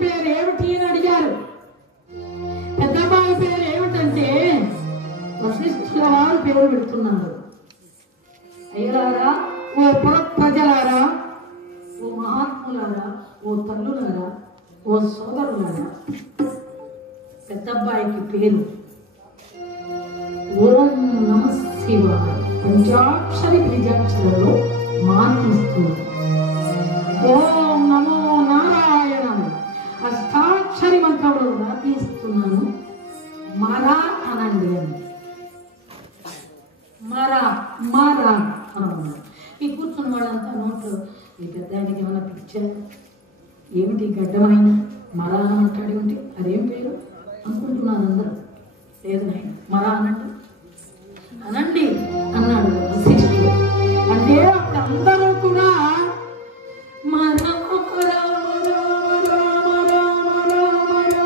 పేరు ఏమిటి అని అడిగారు. పెద్దమ్మాయి పేరు ఏమిటి మొదలు పెడుతున్నారు. అయ్యలారా, ఓ పుర ప్రజలారా, ఓ మహాత్ములారా, ఓ తల్లులారా, ఓ సోదరులారా, పెద్దబ్బాయికి పేరు ఓం నమ శివాయ పంచాక్షరి బీజాక్షరంలో మాన్పిస్తున్నారు. ఓం నమో నారాయణ అష్టాక్షరి మంత్రంలో రాపిస్తున్నాను. మరా అనండి అని, మరా మరా అన్నారు. ఈ కూర్చున్న వాళ్ళంతా నోట్లు ఈ పెద్ద ఆయనకి ఏమైనా పిచ్చారు ఏమిటి, గడ్డమైన మరా అని అంటాడు ఏమిటి, అదేం పేరు అనుకుంటున్నారు అందరూ. లేదు నాయన, మరా అనండి అనండి అన్నాడు వశిష్ఠుడు. అంటే అప్పుడు అందరూ కూడా మరా మరా మరా మరా మరా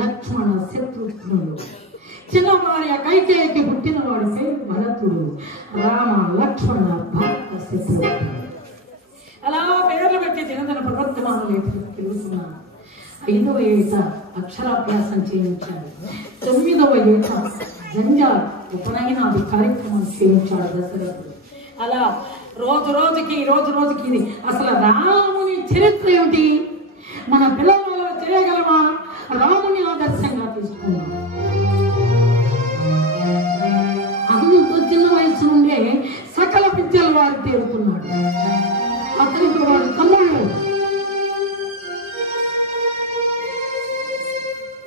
లక్ష్మణ శత్రుఘ్నుడు. చిన్న భార్య కైకేయికి పుట్టిన వాడి పేరు భరతుడు. రామ లక్ష్మణ భరత శత్రుఘ్నుడు. అలా పేర్లు పెట్టి దినదిన ప్రవర్తమానం తెలుస్తున్నాను. 5వ ఏట అక్షరాభ్యాసం చేయించాడు. 9వ ఏట జంజా ఉపనయనాది కార్యక్రమం చేయించాడు దశరథుడు. అలా రోజు రోజుకి ఇది అసలు రాముని చరిత్ర ఏమిటి, మన పిల్లల చేయగలమా, రాముని ఆదర్శంగా తీసుకున్నాం. అంత చిన్న వయసు నుండే సకల విద్యలు వారు తేరుతున్నాడు. అతనికి వాడు తమ్ముళ్ళు.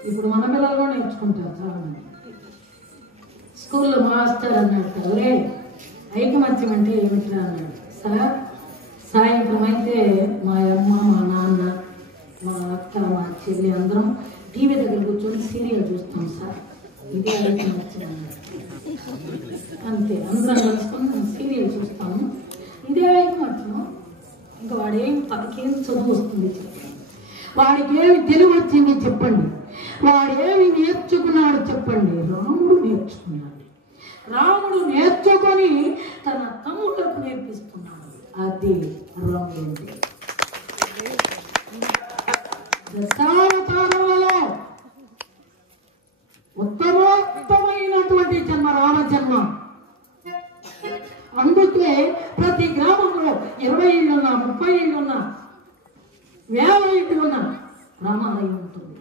ఇప్పుడు మన పిల్లలు నేర్చుకుంటారు చాలా మంది. స్కూల్లో మాస్టర్ అన్నట్టు ఒరే ఐకమత్యం అంటే ఏమిట్రా అన్నాడు. సార్ సాయంత్రం అయితే మా అమ్మ మా నాన్న మా అక్క మా చెల్లి అందరం టీవీ దగ్గర కూర్చొని సీరియల్ చూస్తాం సార్, ఇదే ఐకమత్యం అన్నాడు. అంతే, అందరం కలుసుకొని సీరియల్ చూస్తాము, ఇదే ఐకమత్యం. ఇంకా వాడేం తనకేం చదువు వస్తుంది చెప్పండి, వాడికి ఏమి తెలివి వచ్చింది చెప్పండి, వాడేమి నేర్చుకున్నాడు చెప్పండి. రాముడు నేర్చుకున్నాడు. రాముడు నేర్చుకొని తన తమ్ముడు పిల్లలకు నేర్పిస్తున్నాము. అది రంగు దశావతారాలలో ఉత్తమోత్తమైనటువంటి జన్మ రామ జన్మ. అందుకే ప్రతి గ్రామంలో 20 ఇళ్ళున్నా 30 ఇళ్ళున్నా 50 ఇళ్ళున్నా రామాలయం ఉంటుంది.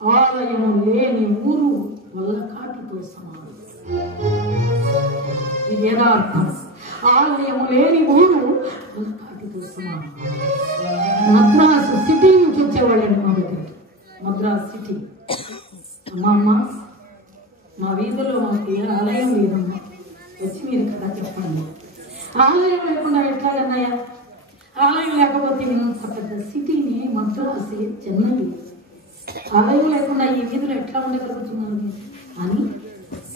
ఆలయం లేని ఊరు వల్ల కాటితో సమానం. ఇది యథార్థం. ఆలయం లేని ఊరు వల్ల కాటితో సమానం. మద్రాసు సిటీ నుంచి వచ్చేవాళ్ళండి మా దగ్గరికి. మద్రాసు సిటీ. అమ్మ మా వీధిలో మాకు ఏ ఆలయం లేదమ్మా, వచ్చి మీరు కదా చెప్పండి. ఆలయం లేకుండా ఎట్లాగన్నాయా? ఆలయం లేకపోతే ఇంత పెద్ద సిటీని మద్రాసు చెన్నై ఆలయం లేకుండా ఈ వీధిలో ఎట్లా ఉండగలుగుతున్నాను అని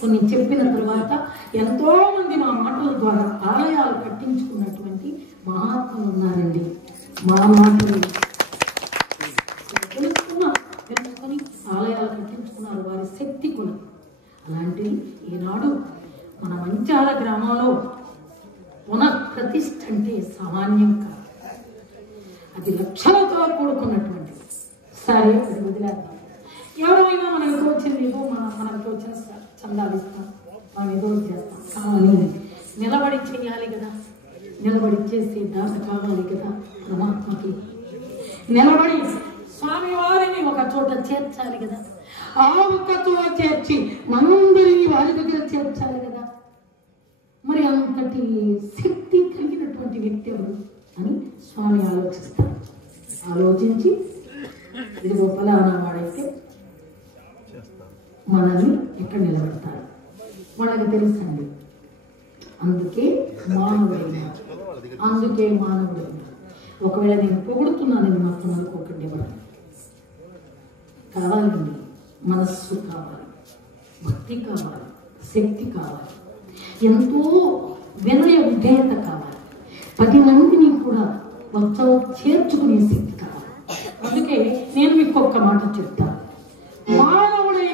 కొన్ని చెప్పిన తర్వాత ఎంతో మంది మా మాటల ద్వారా ఆలయాలు కట్టించుకున్నటువంటి మహాత్ములు ఉన్నారండి. మా మాటలు తెలుసుకొని ఆలయాలు కట్టించుకున్నారు వారి శక్తి కొను. అలాంటివి ఈనాడు మన మంచాల గ్రామంలో పునఃప్రతిష్ఠ అంటే సామాన్యం కాదు. అది లక్షలతో కూడుకున్నటువంటి. సరే అది వదిలేద్దాం. ఎవరైనా మనకు తోచింది ఏదో మనకు తోచిన చందాలు ఇస్తాం, మనం ఏదో చేస్తాం. కానీ నిలబడి చేయాలి కదా, నిలబడి చేసే దాత కావాలి కదా పరమాత్మకి. నిలబడి స్వామివారిని ఒక చోట చేర్చాలి కదా, ఆ ఒక్కతో చేర్చి మనందరినీ వారి దగ్గర చేర్చాలి కదా. మరి అంతటి శక్తి కలిగినటువంటి వ్యక్తి ఎవరు అని స్వామి ఆలోచిస్తారు. ఆలోచించి ఇదిగో ఫలానా వాడైతే మనల్ని ఎక్కడ నిలబెడతారు వాళ్ళకి తెలుసండి. అందుకే మానవుడైనా ఒకవేళ నేను పొగుడుతున్నానని మాత్రం అనుకోకండి. ఎవరు కావాలండి? మనస్సు కావాలి, భక్తి కావాలి, శక్తి కావాలి, ఎంతో వినయ విధేయత కావాలి, 10 మందిని కూడా మొత్తం చేర్చుకునే శక్తి కావాలి. అందుకే నేను మీకు ఒక్క మాట చెప్తాను. మానవుడే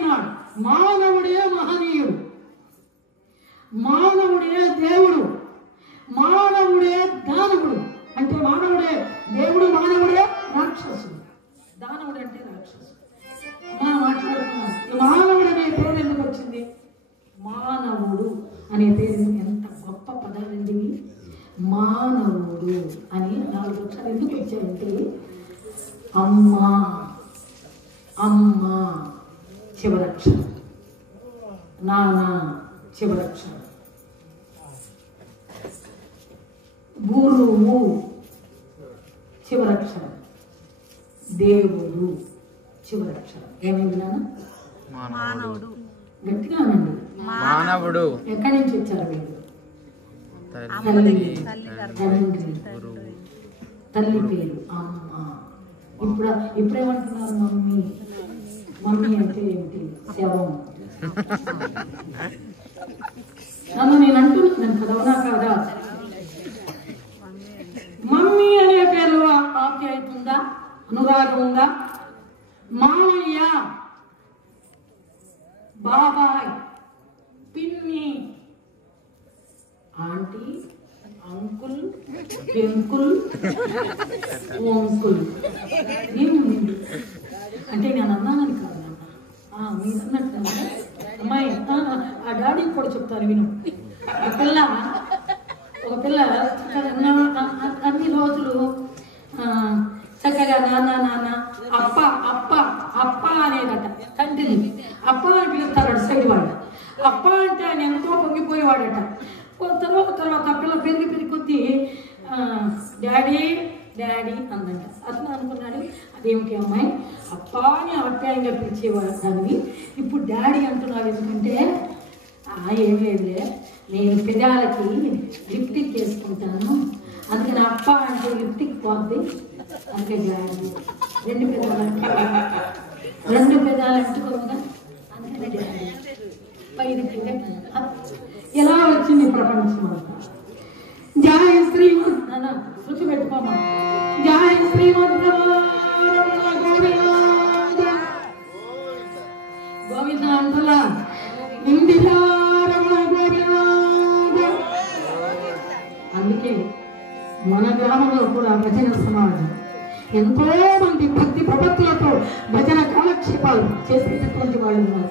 మహనీయుడు, మానవుడే దేవుడు, మానవుడే దానవుడు. అంటే మానవుడే దేవుడు, మానవుడే రాక్షసుడు. దానవుడు అంటే రాక్షసుడు. మనం మాట్లాడుతున్నాం. మానవుడు అనే పేరు ఎందుకు వచ్చింది? మానవుడు అనే పేరు ఎంత గొప్ప పదాలండి. మానవుడు అని 4 అక్షరాలు ఎందుకు వచ్చాయంటే అమ్మ చివరక్షరం, నాన్న చివరక్షరం, గురువు చివరక్షరం, దేవుడు చివరక్షరం. ఏమైంది నాన్న? మానవుడు. గట్టిగా అనండి. మానవుడు. ఎక్కడి నుంచి వచ్చారు మీరు? తండ్రి, తల్లి పేరు అమ్మ. ఇప్పుడేమంటున్నారు? మమ్మీ అంటే ఏమిటి? శవం. నన్ను నేను అంటున్నాను కదవునా కాదా? మమ్మీ అనే పేరులో ఆప్యాయత ఉందా? అనురాగం ఉందా? మామయ్య, బాబాయ్, పిన్ని, ఆంటీ, అంకుల్, పెంకుల్, ఓంకుల్. ఏముంది అంటే నేను అన్నానని కాదు నాన్న, మీరు అన్నట్టు అమ్మాయి. ఆ డాడీ కూడా చెప్తాను విను. ఒక పిల్ల అన్ని రోజులు చక్కగా నాన్న నాన్న అప్ప అప్ప అప్ప అనేదట. తండ్రిని అప్ప అని పిలుస్తాడు సైడ్ వాడు. అప్ప అంటే ఆయన ఎంతో పొంగిపోయేవాడట. తర్వాత పిల్ల పెరిగి కొద్దీ డాడీ డాడీ అందంట. అతను అనుకున్నాడు అదేమిటి అమ్మాయి అప్ప అని ఆప్యాయంగా పిలిచేవాడు దాన్ని, ఇప్పుడు డాడీ అంటున్నాడు. ఎందుకంటే ఏం లేదులే, నేను పెదాలకి లిప్టిక్ వేసుకుంటాను, అందుకని అప్ప అంటే లిప్టిక్ పోద్ది, అందుకే డాడీ. 2 పెదాలు అంటుకోగా అందుకని డాడీ. పైది ఎలా వచ్చింది ప్రపంచం అంతా? జయ శ్రీమద్ నాన్న శృతి పెట్టుకోమా. జయ శ్రీమద్ గోవింద అంటులా ఇందిరా రమణ గోవింద భజన సమాజం. ఎంతో మంది భక్తి ప్రపత్తులతో భజన కాలక్షేపాలు చేసేటటువంటి వాళ్ళు ఉన్నారు.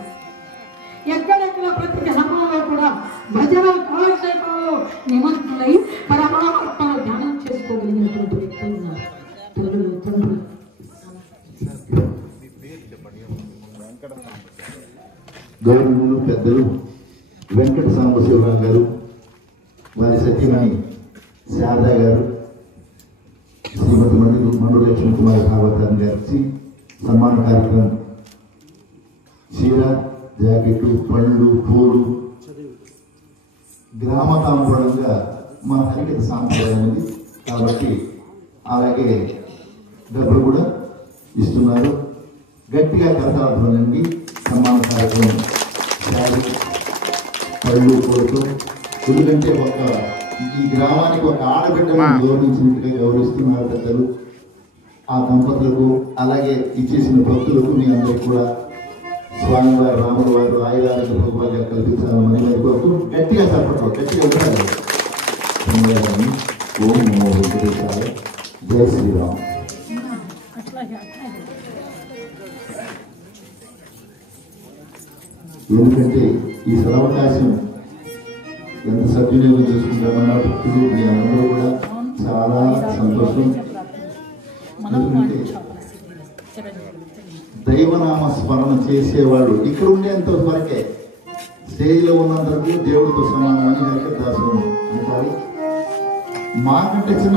ఎక్కడెక్కడ ప్రతి గ్రామంలో కూడా భజన కాలక్షేపాల్లో నిమగ్నులై పరమాత్మను ధ్యానం చేసుకోగలిగినటువంటి వ్యక్తులు ఉన్నారు. తల్లులు, తండ్రులు. గౌరవనీయులు పెద్దలు వెంకట సాంబశివరావు గారు, వారి సత్యమణి శారదా గారు, శ్రీమతి మండు లక్ష్మీ కుమార్ భాగవతాన్ గారికి సన్మాన కార్యక్రమం చీర, జాకెట్టు, పళ్ళు, పూలు గ్రామ తాంబూలంగా మన హరికథ సాంప్రదాయం ఉంది కాబట్టి అలాగే డబ్బులు కూడా ఇస్తున్నారు. గట్టిగా కరతాళధ్వనండి సన్మాన కార్యక్రమం పళ్ళు పూలతో. ఎందుకంటే ఈ గ్రామానికి ఒక ఆడబిడ్డను గౌరవించినట్టుగా గౌరవిస్తున్నారు పెద్దలు. ఆ దంపతులకు అలాగే ఇచ్చేసిన భక్తులకు మీ అందరికీ కూడా స్వామివారు రాముల వారు ఆయురాలకు భగవాన్ కల్పించాలని వారి కొరకు గట్టిగా చెప్పడం గట్టిగా ఉంటారు. ఓం నమో వెంకటేశాయ. జై శ్రీరామ్. ఎందుకంటే ఈ సదవకాశం ఎంత సద్వినియోగం చేసుకుంటామన్న భక్తులు మీ అందరూ కూడా చాలా సంతోషం. ఎందుకంటే దైవనామ స్మరణ చేసేవాళ్ళు ఇక్కడ ఉండేంత వరకే, స్టేజ్లో ఉన్నంతకు దేవుడితో సమానమని దాసు అంటారు. మాకంటే చిన్న